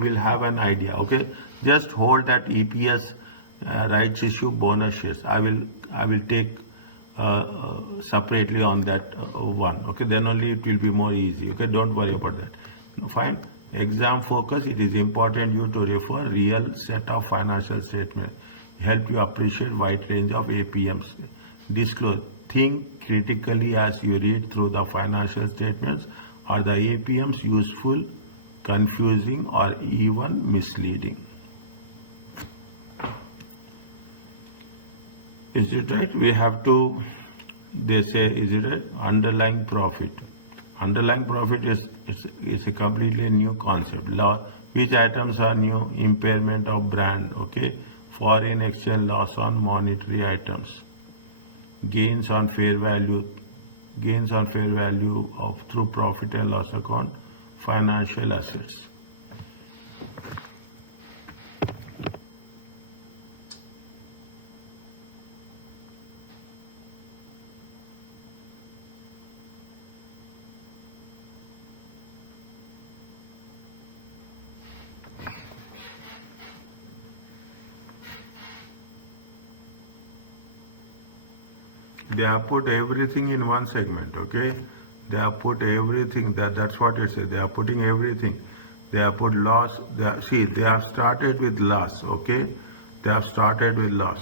will have an idea, okay? Just hold that EPS rights issue bonus shares. I will take separately on that one, okay? Then only it will be more easy, okay? Don't worry about that. Fine. Exam focus, it is important you to refer real set of financial statements. Help you appreciate wide range of APMs. Disclose. Think critically as you read through the financial statements. Are the APMs useful, confusing, or even misleading? Is it right? We have to, they say, is it right? Underlying profit. Underlying profit is a completely new concept. Which items are new? Impairment of brand, okay? Foreign exchange loss on monetary items. Gains on fair value of through profit and loss account, financial assets. They have put everything in one segment, okay? They have put everything, that's what it says. They are putting everything. They have put loss. They have started with loss, okay? They have started with loss.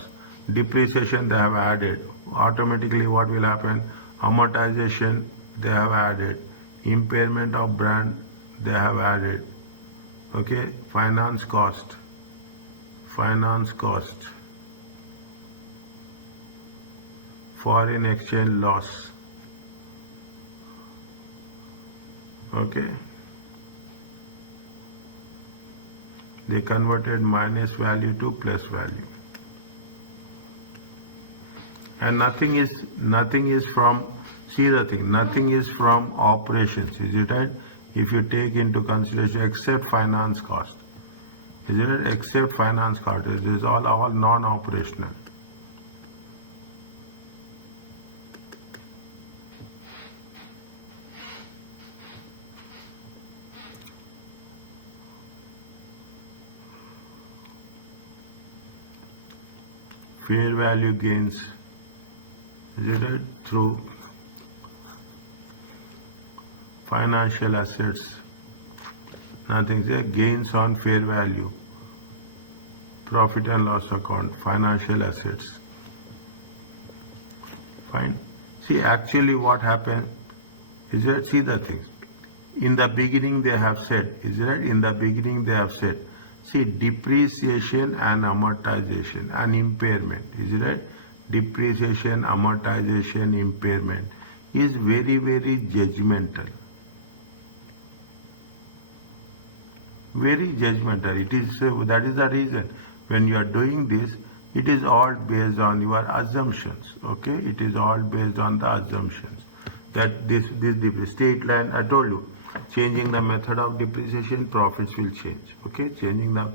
Depreciation they have added. Automatically what will happen? Amortization they have added. Impairment of brand they have added. Okay? Finance cost. Foreign exchange loss. Okay? They converted minus value to plus value. And nothing is from, see the thing, nothing is from operations, is it right? If you take into consideration except finance cost. Is it right? Except finance cost. It is all non-operational. Fair value gains, is it right? Through financial assets. Nothing there. Gains on fair value, profit and loss account, financial assets. Fine. See, actually what happened is that, see the things. In the beginning they have said, is it right? In the beginning they have said, see, depreciation and amortization and impairment, is it right? Depreciation, amortization, impairment is very, very judgmental. Very judgmental. It is, that is the reason when you are doing this, it is all based on your assumptions, okay? It is all based on the assumptions that this state line, I told you, changing the method of depreciation, profits will change, okay? Changing the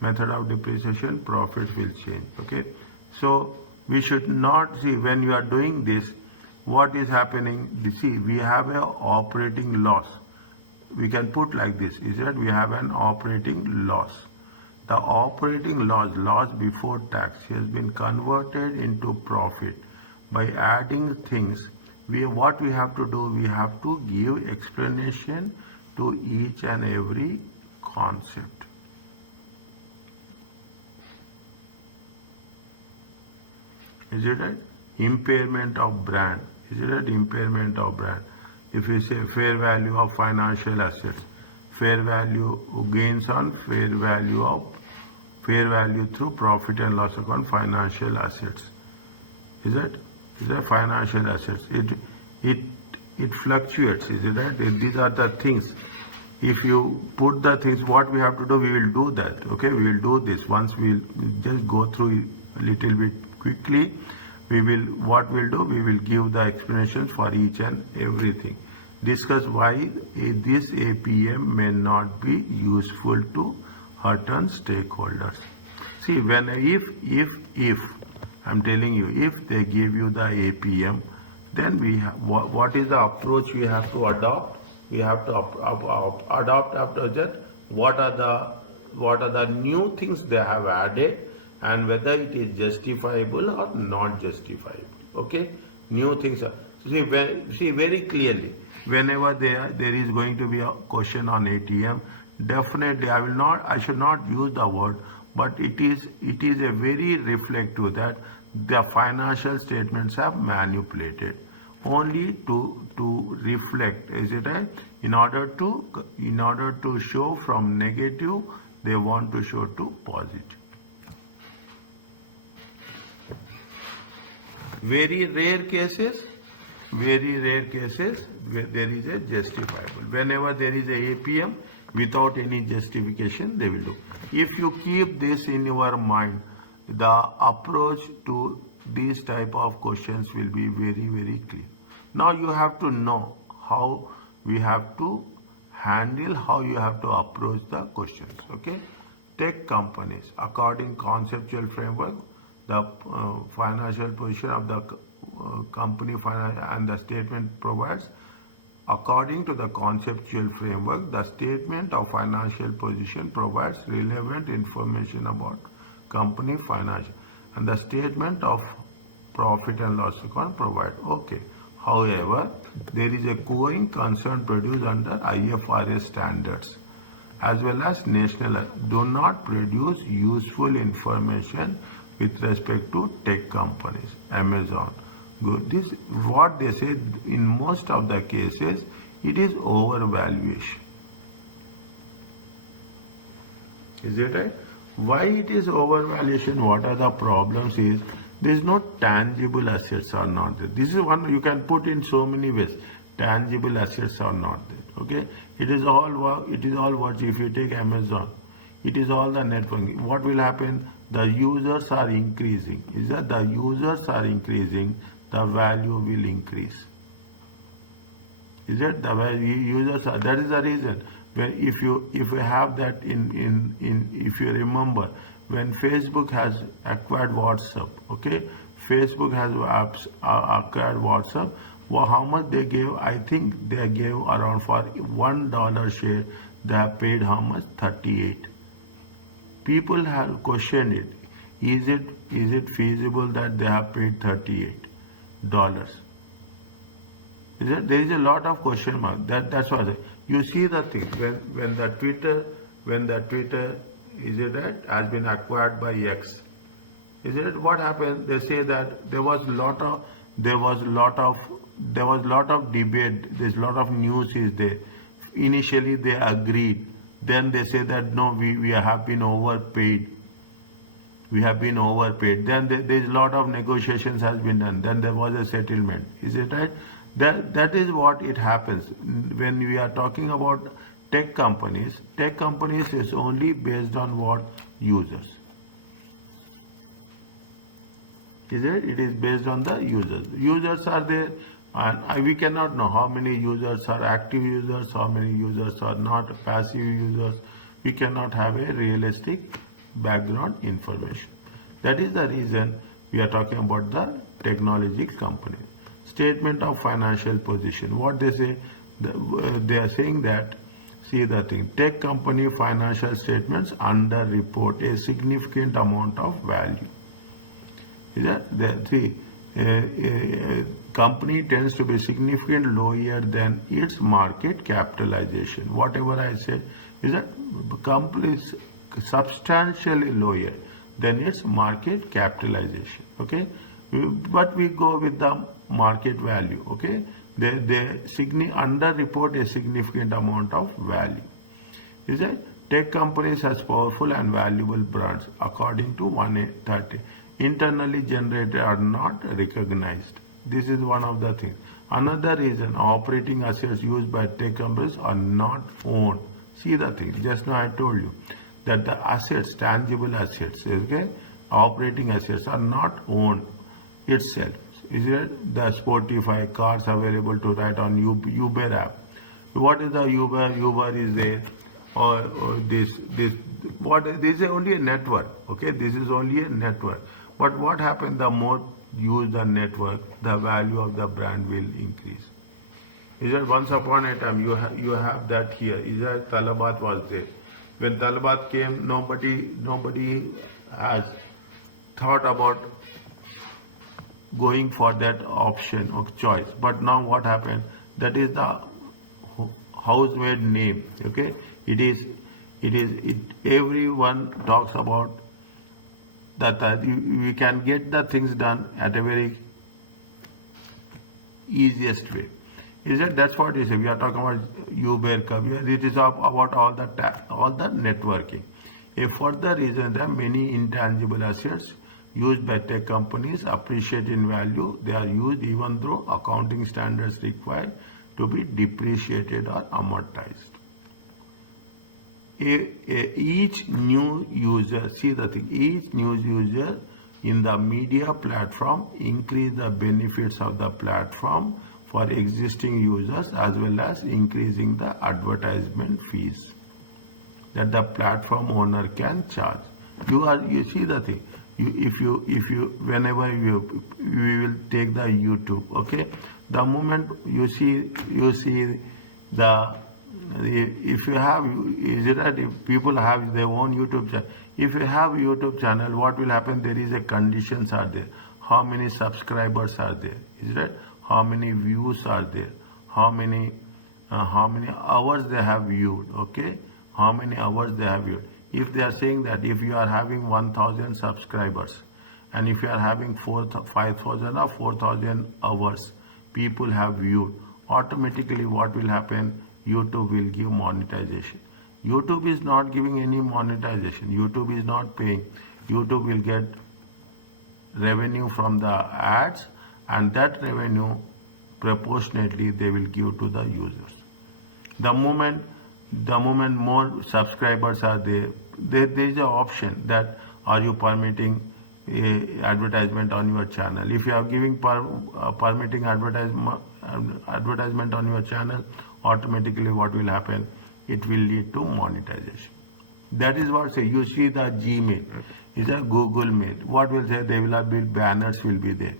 method of depreciation, profits will change, okay? So we should not see, when you are doing this, what is happening. See, we have a operating loss. we can put like this, is that we have an operating loss. The operating loss before tax, has been converted into profit by adding things. What we have to do, we have to give explanation to each and every concept. Is it right? Impairment of brand. Is it right? Impairment of brand. If we say fair value of financial assets, fair value gains on fair value through profit and loss account financial assets. Is it? Is that financial assets? It fluctuates. Is it right? These are the things. If you put the things, what we have to do, we will do that. Okay, we will do this. Once we'll just go through a little bit quickly, what we'll do, we will give the explanations for each and everything. Discuss why this APM may not be useful to certain stakeholders. See, if I'm telling you, if they give you the APM, then what is the approach we have to adopt? We have to adopt after that. What are the new things they have added, and whether it is justifiable or not justifiable. Okay, new things are see very clearly. Whenever there is going to be a question on ATM, definitely I should not use the word, but it is a very reflective that the financial statements are manipulated only to reflect. Is it right? In order to show from negative, they want to show to positive. Very rare cases where there is a justifiable. Whenever there is a APM without any justification, they will do. If you keep this in your mind, the approach to these type of questions will be very, very clear. Now you have to know how we have to handle, how you have to approach the questions. Okay, tech companies, according conceptual framework, the financial position of the company and the statement provides. According to the conceptual framework, the statement of financial position provides relevant information about company financial, and the statement of profit and loss account provide. Okay. However, there is a growing concern produced under IFRS standards as well as national do not produce useful information with respect to tech companies, Amazon. Good. This what they say in most of the cases, it is overvaluation. Is it right? Why it is overvaluation? What are the problems? Is there is no tangible assets are not there. This is one you can put in so many ways. Tangible assets are not there. Okay, it is all what if you take Amazon, it is all the networking. What will happen? The users are increasing. Is that the users are increasing? The value will increase. Is that the value users are? That is the reason. When if you have that if you remember when Facebook has acquired WhatsApp, okay, Facebook has acquired WhatsApp. Well, how much they gave? I think they gave around for $1 share. They have paid how much? 38. People have questioned it. Is it feasible that they have paid $38? There is a lot of question mark. That's why you see the thing when the Twitter is it right has been acquired by X. Is it what happened? They say that there was a lot of debate. There's a lot of news is there. Initially they agreed. Then they say that no, we have been overpaid. We have been overpaid. Then there's a lot of negotiations has been done. Then there was a settlement. Is it right? That is what it happens when we are talking about tech companies. Tech companies is only based on what? Users. Is it? It is based on the users. Users are there, and we cannot know how many users are active users, how many users are not passive users. We cannot have a realistic background information. That is the reason we are talking about the technology company. Statement of financial position. What they say, they are saying that see the thing. Tech company financial statements underreport a significant amount of value. Is that the company tends to be significantly lower than its market capitalization. Whatever I said is that company is substantially lower than its market capitalization. Okay, but we go with the market value. Okay, they underreport a significant amount of value. Is that tech companies has powerful and valuable brands according to 130. Internally generated are not recognized. This is one of the things. Another reason operating assets used by tech companies are not owned. See the thing. Just now I told you that the assets, tangible assets, okay, operating assets are not owned itself. Is it the Spotify cars available to write on Uber app? What is the Uber? Uber is there, or this what? This is only a network. Okay, this is only a network. But what happens? The more use the network, the value of the brand will increase. Is that once upon a time you have that here? Is that Talabat was there? When Talabat came, nobody has thought about going for that option of choice. But now what happened? That is the housemaid name. Okay, everyone talks about that we can get the things done at a very easiest way. Is it? That's what it is. We are talking about Uber, Kabir. It is about all the networking. A further reason, there are many intangible assets used by tech companies appreciate in value. They are used even though accounting standards require to be depreciated or amortized. Each new user, see the thing, each new user in the media platform increase the benefits of the platform for existing users as well as increasing the advertisement fees that the platform owner can charge. You see the thing. Whenever we will take the YouTube, okay, the moment you see the, if you have, is it that if people have their own YouTube channel, if you have YouTube channel, what will happen? There is a conditions are there. How many subscribers are there? Is that how many views are there? How many hours they have viewed? Okay, how many hours they have viewed? If they are saying that if you are having 1,000 subscribers and if you are having 5,000 or 4,000 hours people have viewed, automatically what will happen? YouTube will give monetization. YouTube is not giving any monetization. YouTube is not paying. YouTube will get revenue from the ads, and that revenue proportionately they will give to the users. The moment more subscribers are there, there is an option that are you permitting advertisement on your channel. If you are giving permitting advertisement on your channel, automatically what will happen? It will lead to monetization. That is what say. You see the Gmail is a Google Mail. What will say? They will be banners will be there.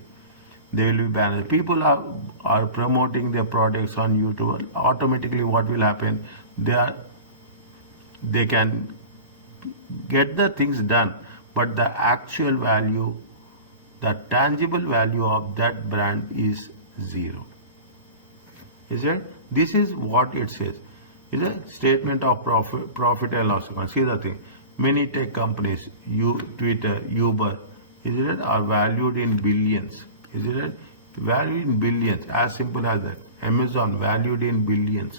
There will be banners. People are promoting their products on YouTube. Automatically what will happen? They can get the things done, but the actual value, the tangible value of that brand is zero. Is it? This is what it says. Is a statement of profit and loss account. See the thing. Many tech companies, Twitter, Uber, is it, are valued in billions. Is it? Valued in billions. As simple as that. Amazon valued in billions.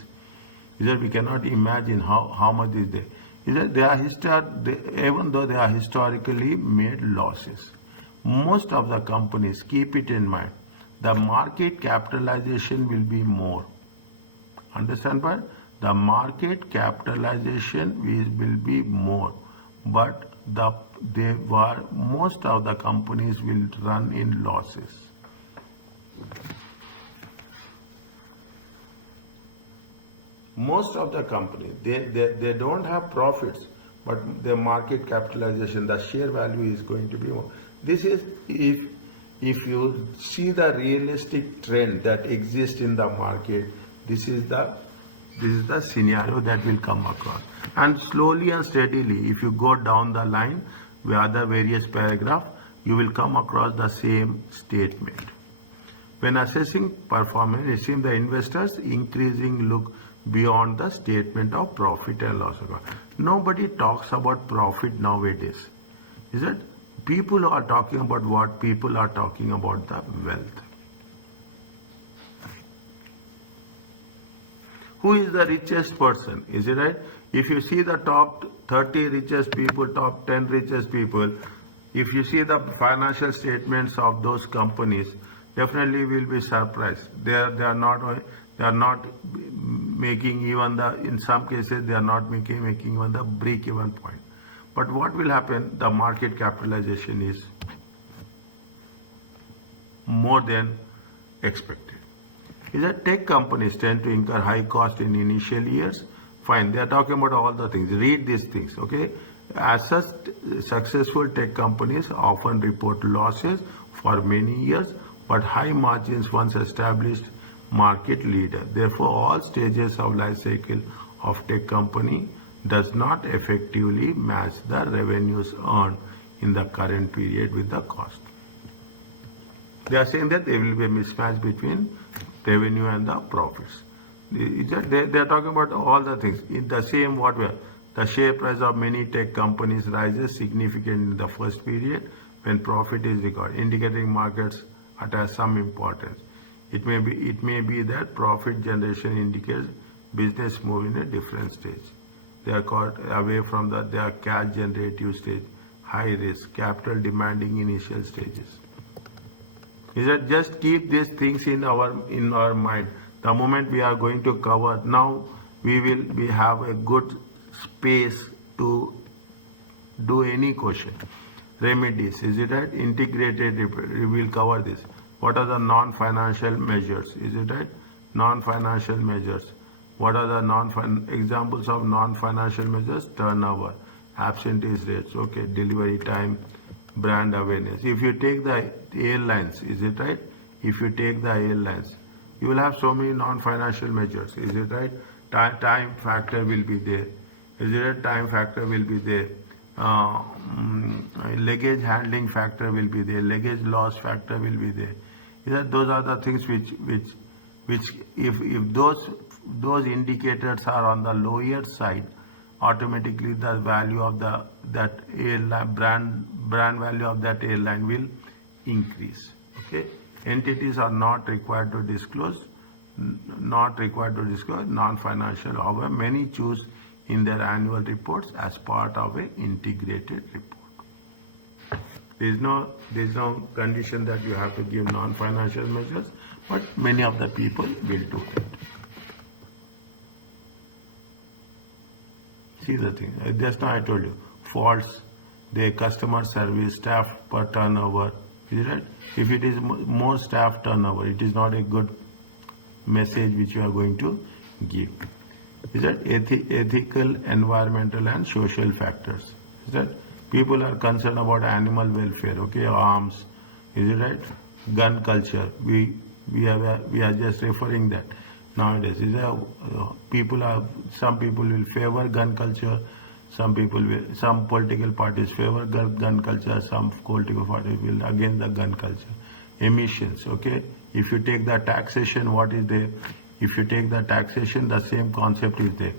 Is that we cannot imagine how much is there. Is that even though they are historically made losses, most of the companies keep it in mind. The market capitalization will be more. Understand, but the market capitalization will be more, but most of the companies will run in losses. Most of the companies, they don't have profits, but their market capitalization, the share value is going to be more. This is if you see the realistic trend that exists in the market, this is the This is the scenario that will come across. And slowly and steadily, if you go down the line with other various paragraphs, you will come across the same statement. When assessing performance, it seems the investors increasing look beyond the statement of profit and loss account. Nobody talks about profit nowadays. Is it? People are talking about what? People are talking about the wealth. Who is the richest person? Is it right? If you see the top 30 richest people, top 10 richest people, if you see the financial statements of those companies, definitely will be surprised. They are not making even the, in some cases they are not making even the break even point. But what will happen? The market capitalization is more than expected. Is that tech companies tend to incur high cost in initial years? Fine, they are talking about all the things. Read these things, okay? As such, successful tech companies often report losses for many years, but high margins once established market leader. Therefore, all stages of life cycle of tech company does not effectively match the revenues earned in the current period with the cost. They are saying that there will be a mismatch between revenue and the profits. They are talking about all the things. In the same what way, the share price of many tech companies rises significantly in the first period when profit is recorded, indicating markets attach some importance. It may be that profit generation indicates business move in a different stage. They are caught away from their cash generative stage, high risk, capital demanding initial stages. Is that just keep these things in our mind. The moment we are going to cover, now we have a good space to do any question. Remedies, is it right? Integrated, we will cover this. What are the non-financial measures? Is it right? Non-financial measures. What are the examples of non-financial measures? Turnover, absentees rates, okay, delivery time, brand awareness. If you take the airlines, is it right? If you take the airlines, you will have so many non-financial measures. Is it right? Time factor will be there. Is it right? Time factor will be there. Luggage handling factor will be there. Luggage loss factor will be there. Those are the things which if those indicators are on the lower side, automatically the value of that airline brand value of that airline will increase. Okay, entities are not required to disclose non-financial. However, many choose in their annual reports as part of an integrated report. There is no condition that you have to give non-financial measures, but many of the people will do it. See the thing, just now I told you, faults, the customer service, staff per turnover, is it right? If it is more staff turnover, it is not a good message which you are going to give. Is that ethical, environmental and social factors? Is that people are concerned about animal welfare, okay, arms, is it right? Gun culture, we are just referring that. Nowadays, some people will favor gun culture, some political parties favor gun culture, some political parties will against the gun culture. Emissions, okay. If you take the taxation, what is there? If you take the taxation, the same concept is there.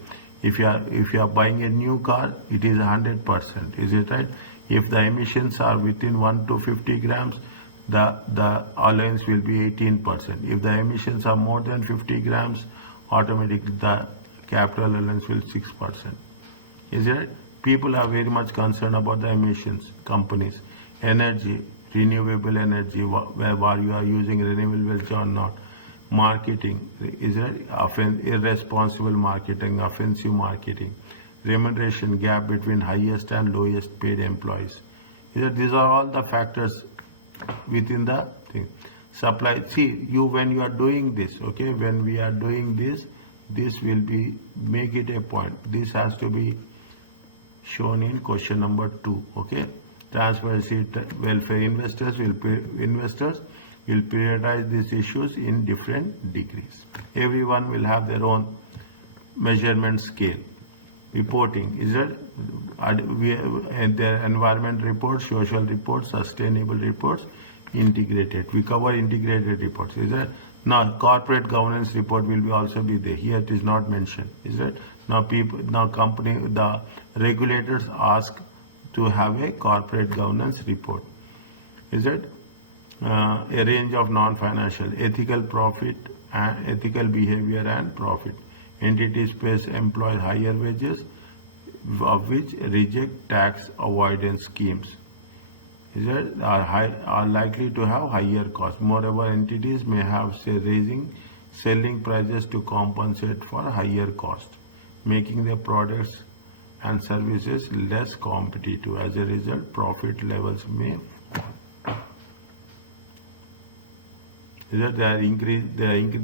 If you are buying a new car, it is 100%. Is it right? If the emissions are within 1 to 50 grams, the allowance will be 18%. If the emissions are more than 50 grams, automatically the capital allowance will 6%. Is it right? People are very much concerned about the emissions. Companies, energy, renewable energy, where you are using renewable energy or not. Marketing, is it irresponsible marketing, offensive marketing. Remuneration gap between highest and lowest paid employees. These are all the factors within the thing. Supply, see, when you are doing this, okay, when we are doing this will be, make it a point. This has to be shown in question number 2, okay. Transparency, welfare, investors will prioritize these issues in different degrees. Everyone will have their own measurement scale. Reporting is it? Their environment reports, social reports, sustainable reports, integrated. We cover integrated reports. Is it? Now corporate governance report will also be there. Here it is not mentioned. Is it? Now the regulators ask to have a corporate governance report. Is it? A range of non-financial, ethical profit and ethical behavior and profit. Entities pays employees higher wages, of which reject tax avoidance schemes. Is it? Are likely to have higher costs. Moreover, entities may have raising selling prices to compensate for higher cost, making their products and services less competitive. As a result, profit levels may fall. Is that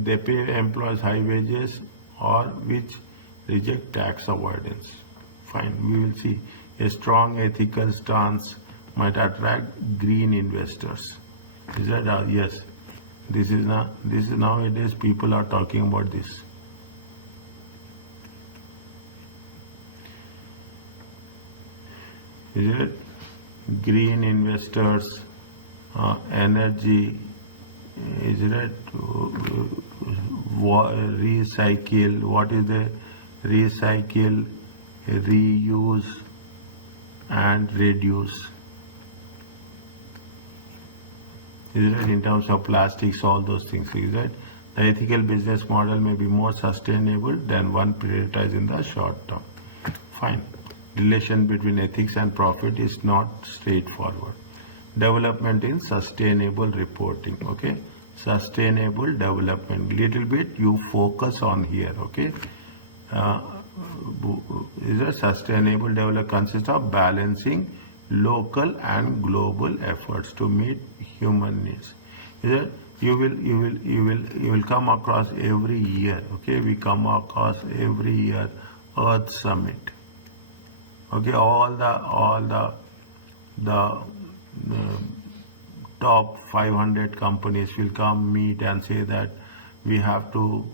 they pay employees high wages or which reject tax avoidance. Fine, we will see. A strong ethical stance might attract green investors. Is that yes? This is nowadays people are talking about this. Is it? Green investors, energy. Is it? Recycle. What is the recycle, reuse, and reduce? Is it? In terms of plastics, all those things. Is it? The ethical business model may be more sustainable than one prioritized in the short term. Fine. Relation between ethics and profit is not straightforward. Development in sustainable reporting. Okay. Sustainable development. Little bit you focus on here. Okay. Is a sustainable development consists of balancing local and global efforts to meet human needs. Is it? You will come across every year. Okay. We come across every year Earth Summit. Okay, all the top 500 companies will come meet and say that we have to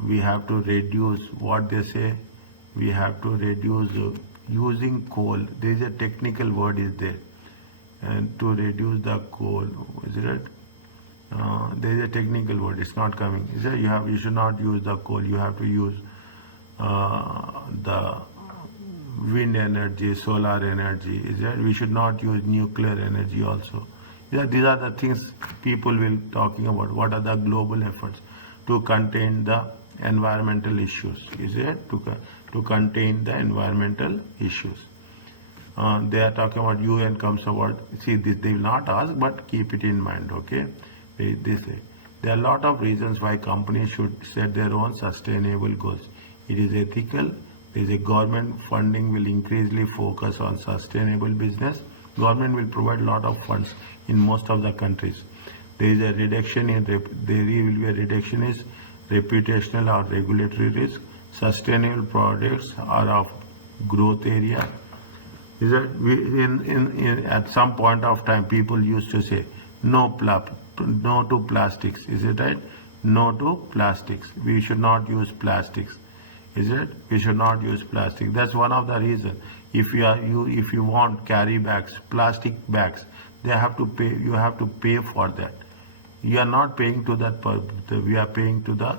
reduce what they say. We have to reduce using coal. There is a technical word is there, and to reduce the coal. Is it? There is a technical word. It's not coming. Is it? You should not use the coal. You have to use the wind energy, solar energy. Is that we should not use nuclear energy also. These are the things people will talking about. What are the global efforts to contain the environmental issues? Is it to contain the environmental issues? They are talking about UN comes about. See, this they will not ask, but keep it in mind. Okay, they say there are a lot of reasons why companies should set their own sustainable goals. It is ethical. There is a government funding will increasingly focus on sustainable business. Government will provide a lot of funds in most of the countries. There is a reduction in there will be a reduction in reputational or regulatory risk. Sustainable products are of growth area. Is that at some point of time people used to say no to plastics. Is it right? No to plastics. We should not use plastics. Is it? We should not use plastic. That's one of the reasons. If you want carry bags, plastic bags, they have to pay. You have to pay for that. You are not paying to that. We are paying to the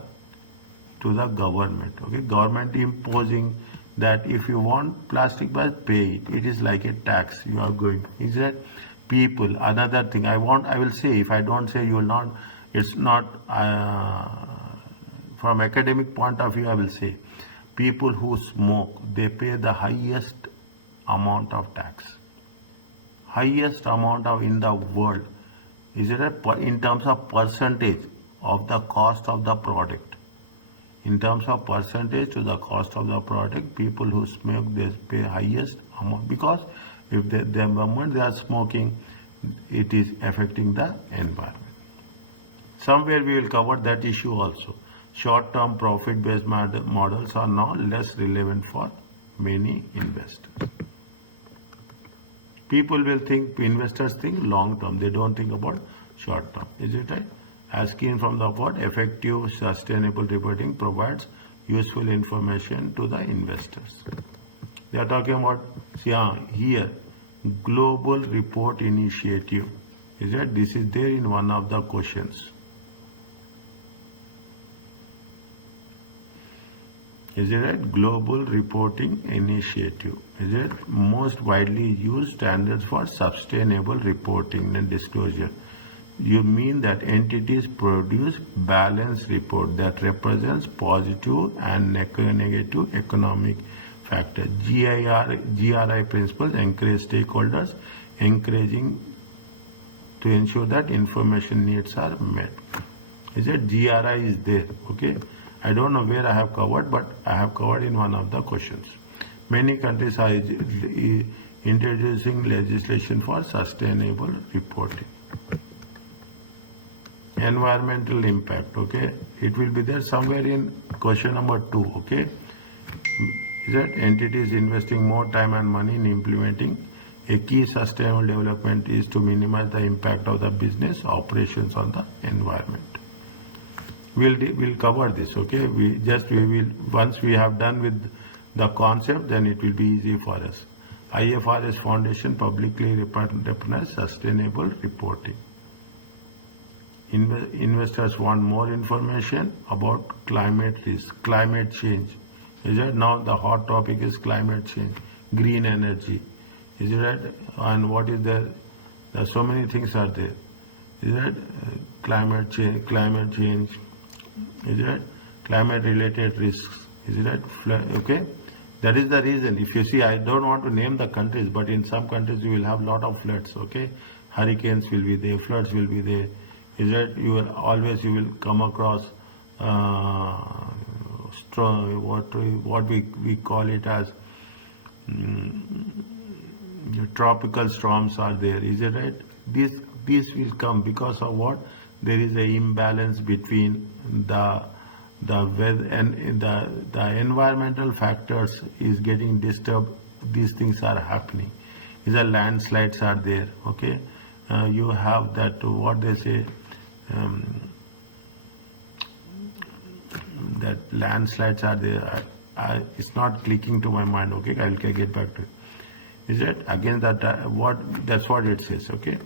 government. Okay, government imposing that if you want plastic bags, pay it. It is like a tax. You are going. Is that people? Another thing I will say. If I don't say, you will not. It's not. From academic point of view, I will say, people who smoke, they pay the highest amount of tax. Highest amount of in the world. Is it in terms of percentage of the cost of the product? In terms of percentage to the cost of the product, people who smoke, they pay highest amount, because if the moment they are smoking, it is affecting the environment. Somewhere we will cover that issue also. Short-term profit-based models are now less relevant for many investors. People will think, investors think long-term. They don't think about short-term. Is it right? As seen from the word, effective sustainable reporting provides useful information to the investors. They are talking about, here, global report initiative. Is that this is there in one of the questions. Is it right? Global Reporting Initiative. Is it most widely used standards for sustainable reporting and disclosure? You mean that entities produce balanced report that represents positive and negative economic factors. GRI principles encourage stakeholders, encouraging to ensure that information needs are met. Is it GRI is there? Okay. I don't know where I have covered, but I have covered in one of the questions. Many countries are introducing legislation for sustainable reporting. Environmental impact, okay? It will be there somewhere in question number 2, okay? Is that entities investing more time and money in implementing a key sustainable development is to minimize the impact of the business operations on the environment. We'll cover this, okay? We will once we have done with the concept, then it will be easy for us. IFRS Foundation publicly recognized sustainable reporting. Investors want more information about climate risk, climate change. Is that now the hot topic is climate change, green energy. Is it right? And what is there? There so many things are there. Is that climate change? Is it climate related risks? Is it right? Okay, that is the reason. If you see, I don't want to name the countries, but in some countries you will have lot of floods. Okay, hurricanes will be there, floods will be there. Is that you will come across strong what we call it as tropical storms are there. Is it right? This will come because of what? There is an imbalance between the weather and the environmental factors is getting disturbed. These things are happening. Is landslides are there. Okay, you have that what they say. That landslides are there. It's not clicking to my mind. Okay, I'll get back to it. Is it again that that's what it says? Okay.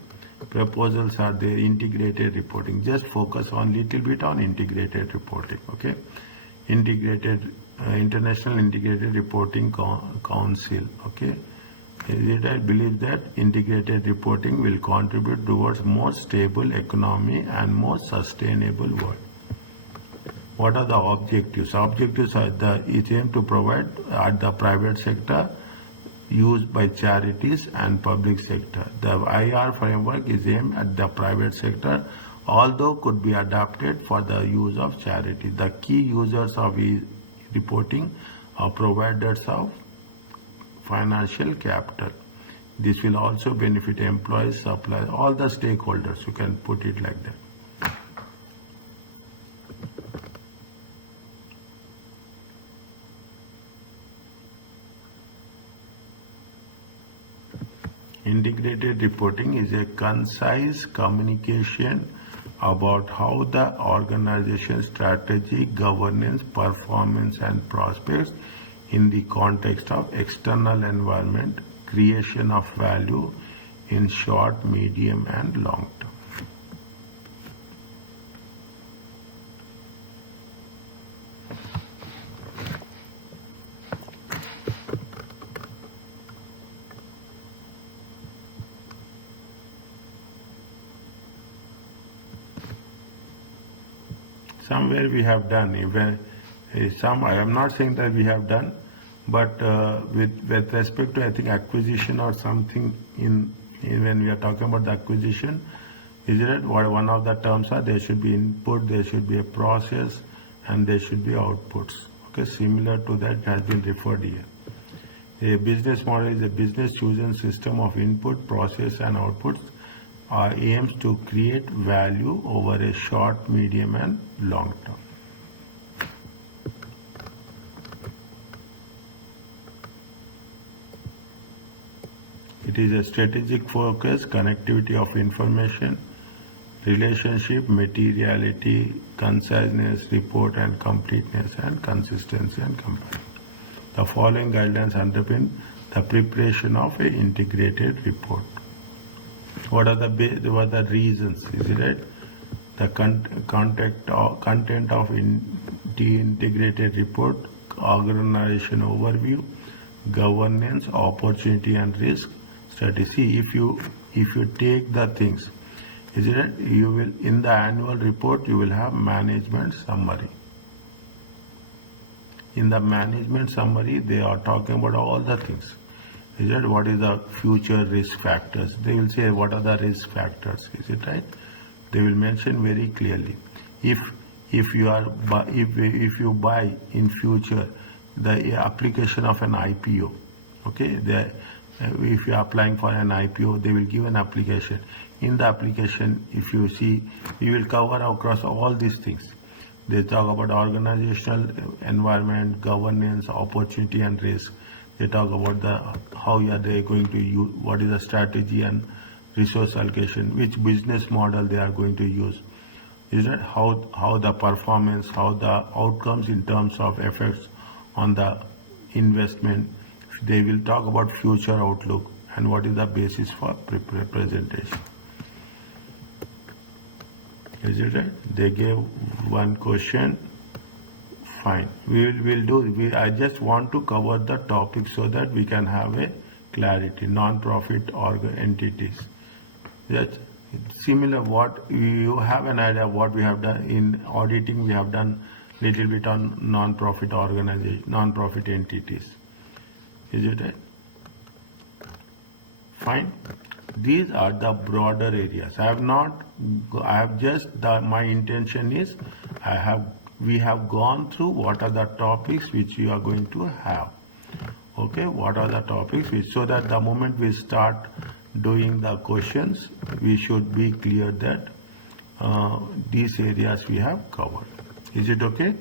Proposals are there, integrated reporting. Just focus on little bit on integrated reporting. Okay, International Integrated Reporting Council. Okay, I believe that integrated reporting will contribute towards more stable economy and more sustainable world. What are the objectives? Objectives are it aims to provide at the private sector, used by charities and public sector. The IR framework is aimed at the private sector, although could be adapted for the use of charity. The key users of reporting are providers of financial capital. This will also benefit employees, suppliers, all the stakeholders. You can put it like that. Integrated reporting is a concise communication about how the organization's strategy, governance, performance, and prospects in the context of external environment, creation of value in short, medium, and long term. Somewhere we have done, even some, I am not saying that we have done, but with respect to, I think, acquisition or something when we are talking about the acquisition, is it one of the terms are there should be input, there should be a process, and there should be outputs. Okay, similar to that has been referred here. A business model is a business chosen system of input, process, and outputs aims to create value over a short, medium, and long term. It is a strategic focus, connectivity of information, relationship, materiality, conciseness, report and completeness, and consistency and compliance. The following guidelines underpin the preparation of an integrated report. What are the reasons? Is it right? The content of the integrated report, organization overview, governance, opportunity and risk study. See, if you take the things, is it right? You will, in the annual report, you will have management summary. In the management summary, they are talking about all the things. Is it what is the future risk factors? They will say what are the risk factors. Is it right? They will mention very clearly. If you buy in future the application of an IPO, okay, if you are applying for an IPO, they will give an application. In the application, if you see, we will cover across all these things. They talk about organizational environment, governance, opportunity and risk. They talk about how are they going to use, what is the strategy and resource allocation, which business model they are going to use. Is that how the performance, how the outcomes in terms of effects on the investment. They will talk about future outlook and what is the basis for presentation. Is it right? They gave one question. Fine. I just want to cover the topic so that we can have a clarity. Non-profit entities. That's similar. What you have an idea of what we have done in auditing. We have done little bit on non-profit organization, non-profit entities. Is it right? Fine. These are the broader areas. My intention is we have gone through what are the topics which you are going to have. Okay, what are the topics so that the moment we start doing the questions, we should be clear that these areas we have covered. Is it okay?